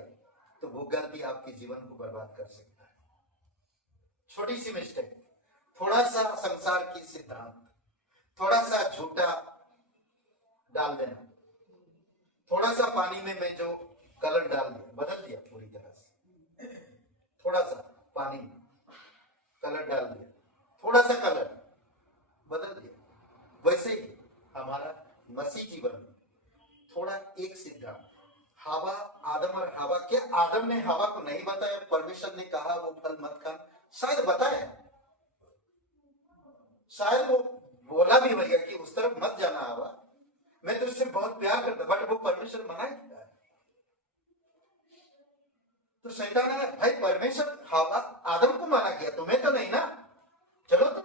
तो वो गलती आपके जीवन को बर्बाद कर सकता है। छोटी सी मिस्टेक, थोड़ा सा संसार की सिद्धांत, थोड़ा सा झूठा डाल देना, थोड़ा सा पानी में मैं जो कलर डाल दिया, बदल दिया पूरी तरह से। थोड़ा सा पानी में कलर डाल दिया, थोड़ा सा कलर बदल दिया। वैसे ही हमारा मसीह जीवन में थोड़ा एक सिद्धांत, हवा, आदम और हवा, क्या आदम ने हवा को नहीं बताया परमेश्वर ने कहा वो फल मत खाना? शायद बताया, शायद वो बोला भी भैया कि उस तरफ मत जाना हवा, मैं तो उससे बहुत प्यार करता, बट वो परमेश्वर मना किया है। तो शैतान ने, भाई परमेश्वर हवा आदम को मना किया, तुम्हें तो नहीं ना, चलो तो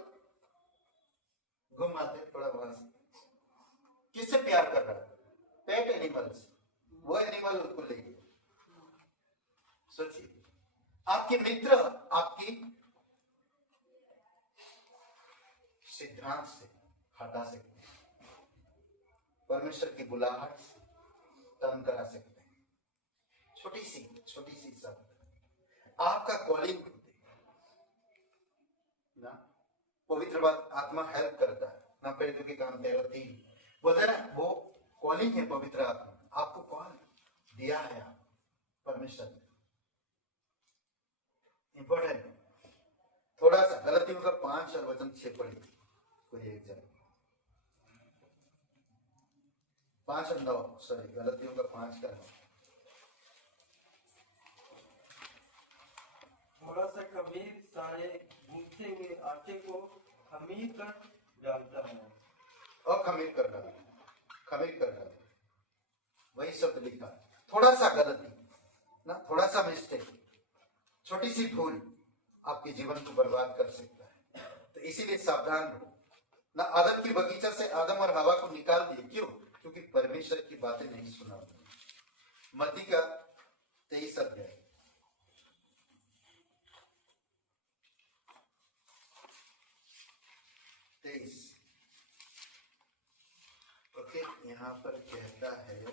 घूम आते थोड़ा वहां से। किससे प्यार कर रहा है? पेट एनिमल से, वो एनिमल उसको ले गया। सोचिए, आपके मित्र आपकी सिद्धांत से हटा सकते हैं, परमेश्वर की बुलाहट से तंग करा सकते हैं। छोटी सी शब्द आपका कॉलिंग ना, पवित्र बात आत्मा हेल्प करता है ना। प्रेरितों के काम 13:3 बोलते हैं ना, वो कॉलिंग है पवित्र आत्मा, आपको कॉल दिया है आप परमेश्वर ने, इंपॉर्टेंट है। थोड़ा सा गलतियों का 5 और वचन 6 पढ़िए कोई एक जन, 5 और 9, सॉरी गलतियों का 5 का 9। थोड़ा सा खमीर सारे गूंथे हुए आटे को खमीर कर डालता है, और खमीर कर डालता, वही शब्द लिखा। थोड़ा सा गलती ना, थोड़ा सा मिस्टेक, छोटी सी भूल आपके जीवन को बर्बाद कर सकता है। तो इसीलिए सावधान रहो ना। आदम की बगीचा से आदम और हवा को निकाल दिए, क्यों? क्योंकि परमेश्वर की बातें नहीं सुना। मत्ती का 23 अध्याय, ओके, यहाँ पर कहता है,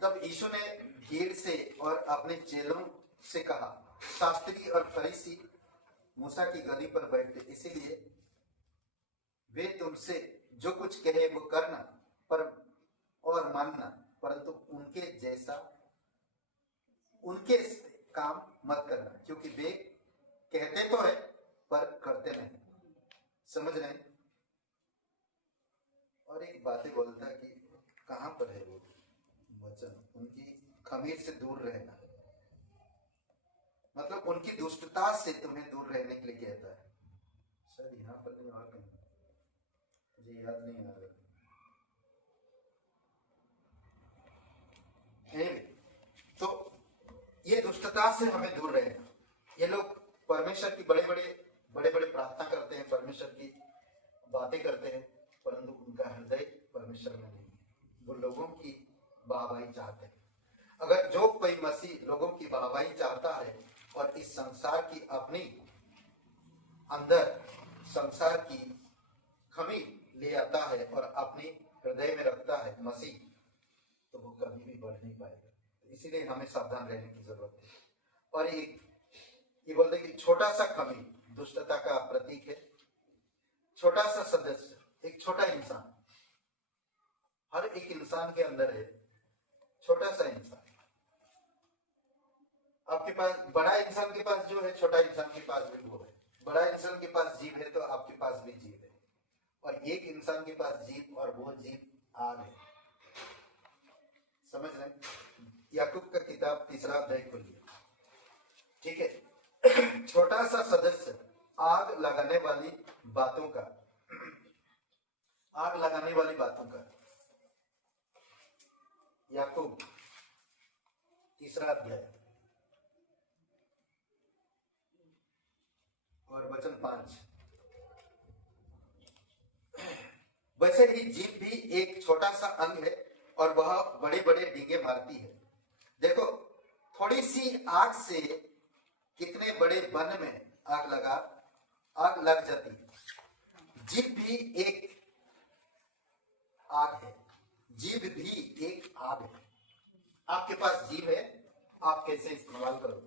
तब यीशु ने भीड़ से और अपने चेलों से कहा, शास्त्री और फरीसी मूसा की गली पर बैठते, इसीलिए वे तुमसे जो कुछ कहे वो करना पर और मानना, परंतु उनके काम मत करना, क्योंकि वे कहते तो है पर करते नहीं, समझ नहीं। और एक बातें बोलता है कि कहाँ पर है वो वचन, उनकी खमीर से दूर रहना, मतलब उनकी दुष्टता से तुम्हें दूर रहने के लिए कहता है। सर यहाँ पर नहीं, और कहीं मुझे याद नहीं आ रहा। तो ये दुष्टता से हमें दूर रहना। ये लोग परमेश्वर की बड़े बड़े प्रार्थना करते हैं, परमेश्वर की बातें करते हैं, परंतु उनका हृदय परमेश्वर में नहीं है। वो लोगों की वाहवाही चाहते हैं। अगर जो कोई मसीह लोगों की वाहवाही चाहता है और इस संसार की अपनी अंदर संसार की खमी ले आता है और अपने हृदय में रखता है मसीह, तो वो कभी भी बढ़ नहीं पाएगा। इसीलिए हमें सावधान रहने की जरूरत है। और एक ये बोलते हैं कि छोटा सा खमी दुष्टता का प्रतीक है। छोटा सा सदस्य, एक छोटा इंसान, हर एक इंसान के अंदर है छोटा सा इंसान। आपके पास बड़ा इंसान के पास जो है, छोटा इंसान के पास भी वो है। बड़ा इंसान के पास जीव है तो आपके पास भी जीव है। और एक इंसान के पास जीव, और वो जीव आग है। समझ रहे? याकूब का किताब 3 अध्याय खोलिए, ठीक है। छोटा सा सदस्य आग लगाने वाली बातों का, आग लगाने वाली बातों का। याकूब 3 अध्याय और वचन 5। वैसे ही जीभ भी एक छोटा सा अंग है और वह बड़े बड़े डींगे मारती है। देखो, थोड़ी सी आग से कितने बड़े वन में आग लग जाती है। जीभ भी एक आग है, जीभ भी एक आग है। आपके पास जीभ है, आप कैसे इस्तेमाल करो?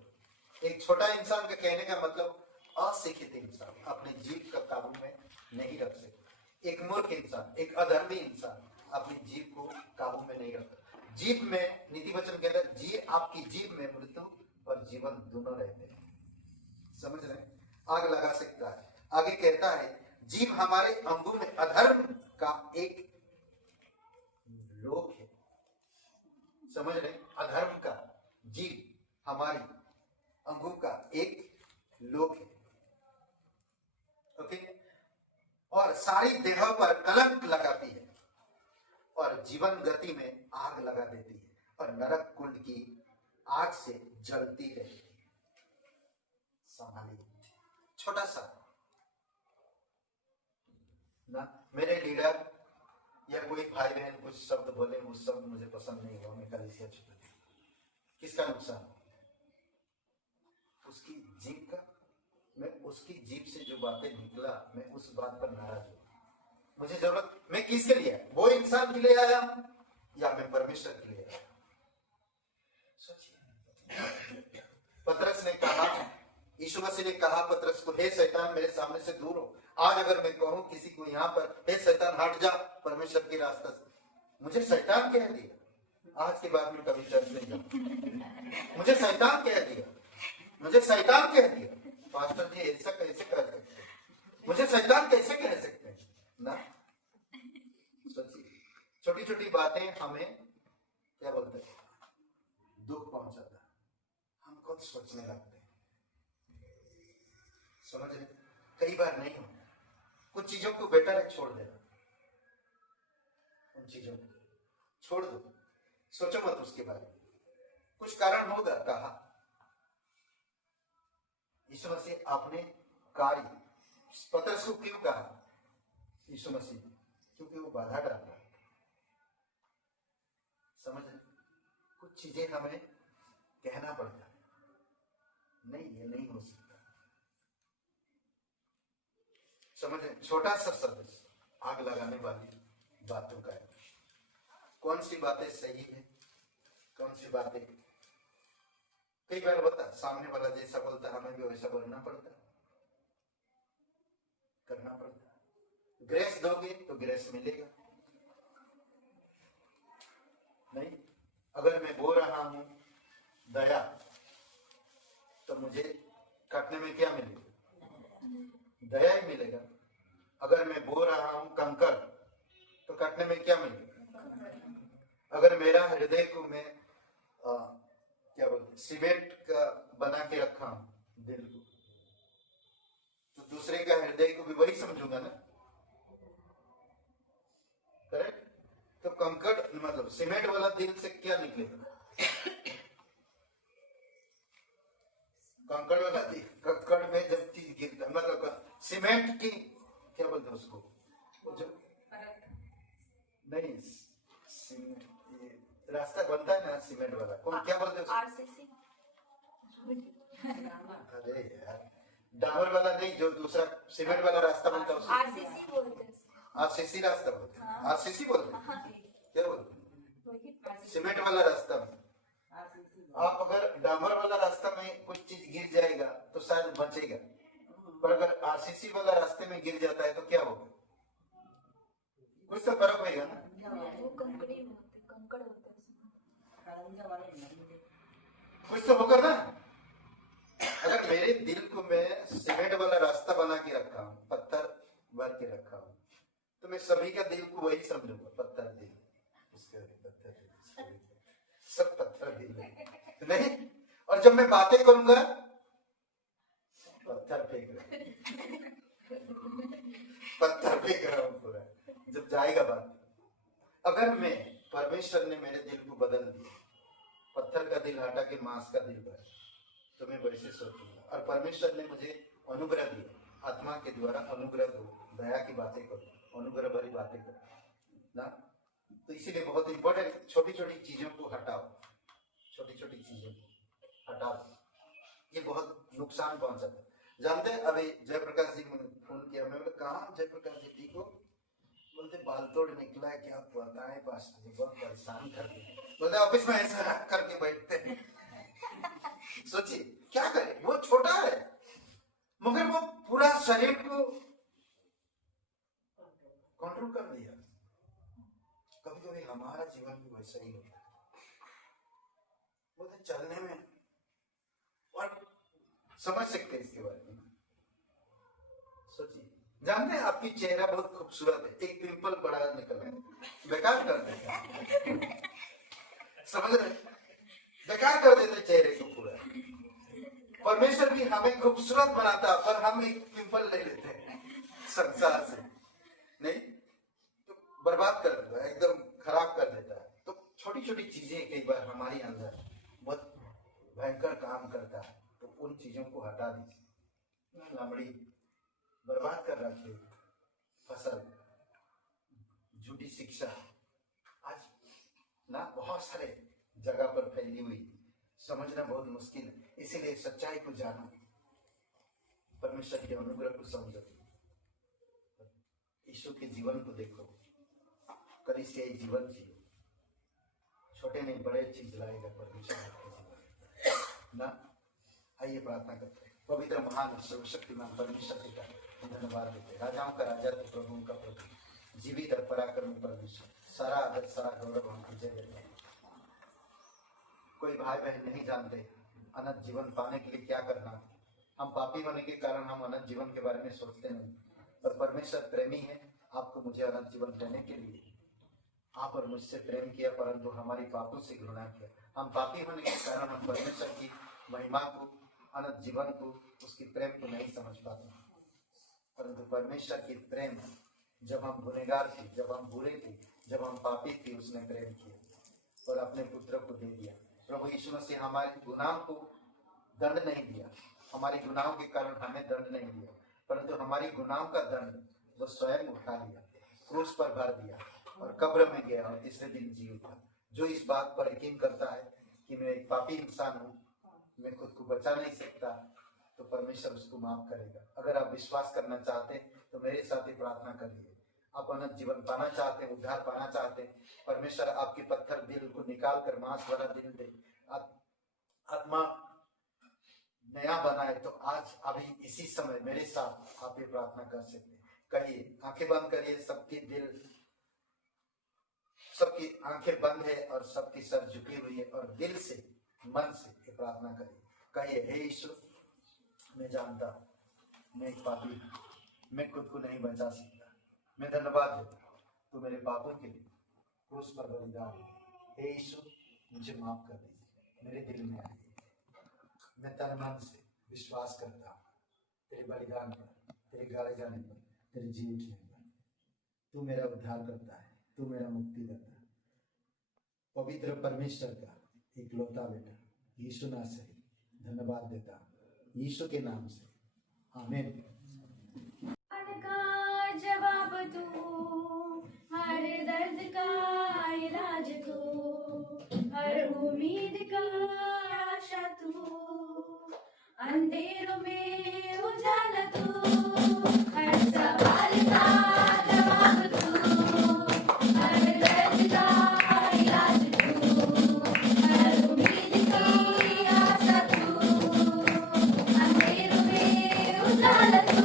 एक छोटा इंसान का कहने का मतलब अशिक्षित इंसान अपने जीभ का काबू में नहीं रख सकता। एक मूर्ख इंसान, एक अधर्मी इंसान अपनी जीभ को काबू में नहीं रखता। जीभ में नीति वचन कहता है, आपकी जीभ में मृत्यु और जीवन दोनों रहते हैं। समझ रहे? आग लगा सकता है। आगे कहता है, जीभ हमारे अंगों में अधर्म का एक लोक है। समझ रहे? अधर्म का जीभ हमारी अंगों का एक लोक है। ओके? और सारी देह पर कलंक लगाती है और जीवन गति में आग लगा देती है और नरक कुंड की आग से जलती रहती है। संभालिए। छोटा सा ना, मेरे लीडर या कोई भाई बहन कुछ शब्द बोले, उस शब्द मुझे पसंद नहीं हुआ, मैं कलीसिया छोड़ दी। किसका नुकसान? उसकी जीभ का। मैं उसकी जीभ से जो बातें निकला, मैं उस बात पर नाराज हूं। मुझे जरूरत, मैं किसके लिए आया? वो इंसान के लिए आया या मैं परमेश्वर के लिए आया? सोचिए। पतरस ने कहा, यीशु मसीह ने कहा पतरस को, हे शैतान मेरे सामने से दूर हो। आज अगर मैं कहूं किसी को यहाँ पर, हे शैतान हट जा परमेश्वर के रास्ते से, मुझे शैतान कह दिया, आज के बाद में कभी चर्च नहीं जाऊंगा। मुझे शैतान कह दिया, मुझे शैतान कह दिया। पास्टर जी ऐसा कैसे कह सकते हैं? मुझे शैतान कैसे कह सकते हैं ना? सोचिए, छोटी छोटी बातें हमें क्या बोलते हैं, दुख पहुंचाता है। हम खुद सोचने लगते हैं। समझ रहे? कई बार नहीं हो, कुछ चीजों को बेटर है छोड़ देना। उन चीजों को छोड़ दो, सोचो मत उसके बारे में। कुछ कारण होगा, कहा यीशु मसीह अपने कार्य पतरस को क्यों कहा यीशु मसीह? क्योंकि वो बाधा डाल रहा है। समझ रहे? कुछ चीजें हमें कहना पड़ता है, नहीं ये नहीं हो सकता। समझ रहे? छोटा सा सदस्य आग लगाने वाली बातों का है। कौन सी बातें सही है, कौन सी बातें, कई बार बता, सामने वाला जैसा बोलता है हमें भी वैसा बोलना पड़ता है, करना पड़ता है। ग्रेस दोगे तो ग्रेस मिलेगा। नहीं, अगर मैं बोल रहा हूं दया, तो मुझे काटने में क्या मिलेगा? दया ही मिलेगा। अगर मैं बोल रहा हूं कंकर, तो काटने में क्या मिलेगा? अगर मेरा हृदय को मैं क्या बोलते सीमेंट का बना के रखा हूं दिल को, तो दूसरे का हृदय को भी वही समझूंगा ना, करेक्ट? तो कंकड़ मतलब सीमेंट वाला दिल से क्या निकलेगा? कंकड़ वाला दिल, कंकड़ में जब चीज गिरता मतलब सीमेंट की क्या बोलते हैं उसको, वो जो नहीं ये रास्ता बनता है ना सीमेंट वाला, कौन क्या बोलते हैं उसको? आरसीसी अरे यार डामर वाला नहीं, जो दूसरा सीमेंट वाला रास्ता बनता है उसको आरसीसी बोलते हैं उसको। आरसीसी रास्ता बोलते हैं। आरसीसी बोलते हैं, क्या बोलते हैं? वही सीमेंट वाला रास्ता में आप अगर डामर वाला रास्ता में कुछ चीज गिर जाएगा तो शायद बचेगा, पर अगर आरसीसी वाला रास्ते में गिर जाता है तो क्या होगा? कुछ तो फर्क होगा ना, वो कंकड़ी होते, कंकड़ होते हैं उसमें। कुछ तो होगा ना। अगर मेरे दिल को मैं सीमेंट वाला रास्ता बना के रखा हूँ, पत्थर भर के रखा हूँ, तो मैं सभी का दिल को वही समझूंगा, पत्थर दिल, उसका भी पत्थर दिल, सब पत्थर दिल नहीं। और जब मैं बातें करूंगा पत्थर फेंक रहा, पत्थर फेंक रहा हूं पूरा, जब जाएगा बात। अगर मैं परमेश्वर ने मेरे दिल को बदल दिया, पत्थर का दिल हटा के मांस का दिल बना, तो मैं वैसे सोचूंगा। और परमेश्वर ने मुझे अनुग्रह दिया, आत्मा के द्वारा अनुग्रह दो, दया की बातें करो, अनुग्रह भरी बातें करो ना। तो इसीलिए बहुत इंपॉर्टेंट, छोटी छोटी चीजों को हटाओ, छोटी छोटी चीजें हटाओ, ये बहुत नुकसान पहुंचाता है। जानते हैं अभी जयप्रकाश जी ने फोन किया, मैं बोला कहाँ जयप्रकाश जी ठीक हो? बोलते बाल तोड़ निकला है, क्या बताएं पास्टर जी, बहुत परेशान कर दिया। बोलते ऑफिस में ऐसा रख करके बैठते हैं। सोचिए क्या करे, वो छोटा है मगर वो पूरा शरीर को कंट्रोल कर दिया। कभी कभी हमारा जीवन भी वैसा ही होता है, बोलते चलने में, और समझ सकते हैं इसके बारे में। सोचिए, जानते हैं आपकी चेहरा बहुत खूबसूरत है, एक पिंपल बड़ा निकल है, बेकार कर देते, समझ रहे, बेकार कर देते चेहरे को पूरा। परमेश्वर भी हमें खूबसूरत बनाता, पर हम एक पिंपल ले लेते हैं संसार से, नहीं तो बर्बाद कर देता है, एकदम खराब कर देता है। तो छोटी छोटी चीजें कई बार हमारे अंदर बहुत भयंकर काम करता है, तो उन चीजों को हटा दीजिए। लमड़ी बर्बाद कर रखी फसल, झूठी शिक्षा आज ना बहुत सारे जगह पर फैली हुई, समझना बहुत मुश्किल है। इसीलिए सच्चाई को जानो, परमेश्वर के अनुग्रह को समझो, यीशु के जीवन को देखो, कलीसिया जीवन जियो, छोटे नहीं बड़े चीज लाएगा परमेश्वर आपके जीवन ना। आइए प्रार्थना करते हैं। पवित्र महान सर्वशक्तिमान परमेश्वर पिता, धन्यवाद देते, राजाओं का राजा तो प्रभुओं का प्रभु, जीवित और पराक्रमी परमेश्वर, सारा आदर सारा गौरव हम तुझे देते हैं। कोई भाई बहन नहीं जानते अनंत जीवन पाने के लिए क्या करना। हम पापी होने के कारण हम अनंत जीवन के बारे में सोचते नहीं, पर परमेश्वर प्रेमी है, आपको मुझे अनंत जीवन देने के लिए आप और मुझसे प्रेम किया, परंतु हमारी पापों से घृणा किया। हम पापी होने के कारण हम परमेश्वर की महिमा को, अनंत जीवन को, उसकी प्रेम को नहीं समझ पाते, परंतु परमेश्वर की प्रेम, जब हम गुनहगार थे, जब हम बुरे थे, जब हम पापी थे, उसने प्रेम किया और अपने पुत्र को दे दिया। प्रभु यीशु मसीह हमारे गुनाह को दंड नहीं दिया, हमारे गुनाहों के कारण हमें दंड नहीं दिया, परंतु हमारी गुनाहों का दंड वो स्वयं उठा लिया, क्रूस पर भर दिया और कब्र में गया और तीसरे दिन जी उठा। जो इस बात पर यकीन करता है कि मैं एक पापी इंसान हूँ, मैं खुद को बचा नहीं सकता, तो परमेश्वर उसको माफ करेगा। अगर आप विश्वास करना चाहते तो मेरे साथ ही प्रार्थना करिए। आप अनंत जीवन पाना चाहते हैं, उद्धार पाना चाहते हैं, परमेश्वर आपके पत्थर दिल को निकाल कर मांस वाला दिल दे, आत्मा नया बनाए, तो आज अभी इसी समय मेरे साथ आप ये प्रार्थना कर सकते हैं। कहिए, आंखें बंद करिए, सबकी आंखें बंद है और सबकी सर झुकी हुई है, और दिल से मन से ये प्रार्थना करिए। कहिए, हे ईश्वर, मैं जानता मैं एक पापी हूं, मैं खुद को नहीं बचा सकता, मैं धन्यवाद देता तू मेरे पापों के लिए क्रूस पर बलिदान हुआ। हे यीशु, मुझे माफ कर दीजिए, मेरे दिल में आइए। मैं तन मन से विश्वास करता हूँ तेरे बलिदान पर, तेरे गाड़े जाने पर, तेरे जी उठने पर। तू मेरा उद्धार करता है, तू मेरा मुक्ति करता है। पवित्र परमेश्वर का इकलौता बेटा यीशु नासरी, धन्यवाद देता हूँ यीशु के नाम से, आमीन। का जवाब तू, हर दर्द का इलाज तू, हर उम्मीद का आशा तू, अंधेरों में उजाला तू, हर सवाल का जवाब तू, हर दर्द का इलाज तू, हर उम्मीद की आशा तू, अंधेरों में उजाला तू,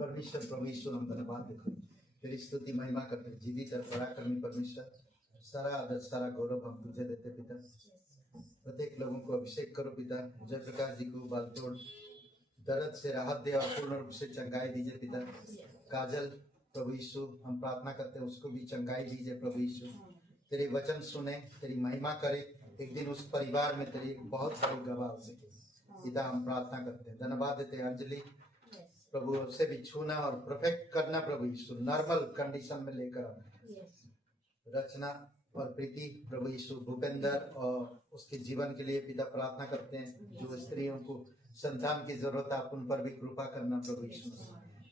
परमेश्वर प्रभु यीशु हम धन्यवाद देते हैं, तेरी स्तुति महिमा करते हैं। जीवित और पराक्रमी परमेश्वर, सारा आदर सारा गौरव हम तुझे देते पिता। प्रत्येक लोगों को अभिषेक करो पिता। जयप्रकाश जी को बालतोड़ दर्द से राहत दे और पूर्ण रूप से चंगाई दीजिए पिता। काजल प्रभु यीशु हम प्रार्थना करते हैं, उसको भी चंगाई दीजिए प्रभु यीशु। तेरे वचन सुने, तेरी महिमा करे, एक दिन उस परिवार में तेरी बहुत बड़ी गवाह हो सके पिता। हम प्रार्थना करते हैं, धन्यवाद देते हैं। अंजलि प्रभु उससे भी छूना और परफेक्ट करना प्रभु यीशु, नॉर्मल कंडीशन में लेकर आना। रचना और प्रीति प्रभु यीशु, भूपेंद्र और उसके जीवन के लिए पिता प्रार्थना करते हैं। जो स्त्रियों को संतान की जरूरत है, आप उन पर भी कृपा करना प्रभु यीशु।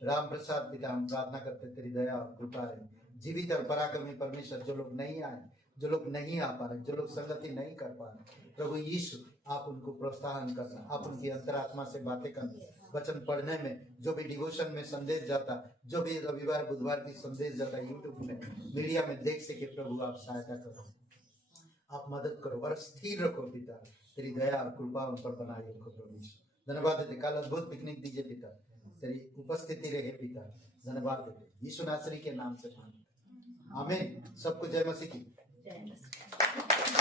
राम प्रसाद पिता हम प्रार्थना करते हैं, तेरी दया और कृपा रहे। जीवित और पराक्रमी परमेश्वर, जो लोग नहीं आए, जो लोग नहीं आ पा रहे, जो लोग संगति नहीं कर पा रहे, प्रभु यीशु आप उनको प्रोत्साहन करना, आप उनकी अंतरात्मा से बातें करना। वचन पढ़ने में, जो भी डिवोशन में संदेश जाता, जो भी रविवार बुधवार की संदेश जाता यूट्यूब में, मीडिया में देख सके प्रभु आप सहायता करो, आप मदद करो और स्थिर रखो पिता। तेरी दया और कृपा उन पर बनाए रखो प्रभु यीशु। धन्यवाद देते, कल अद्भुत पिकनिक दीजिए पिता, तेरी उपस्थिति रहे पिता। धन्यवाद देते, यीशु नासरी के नाम से मांगते। आमीन। सबको जय मसीह की।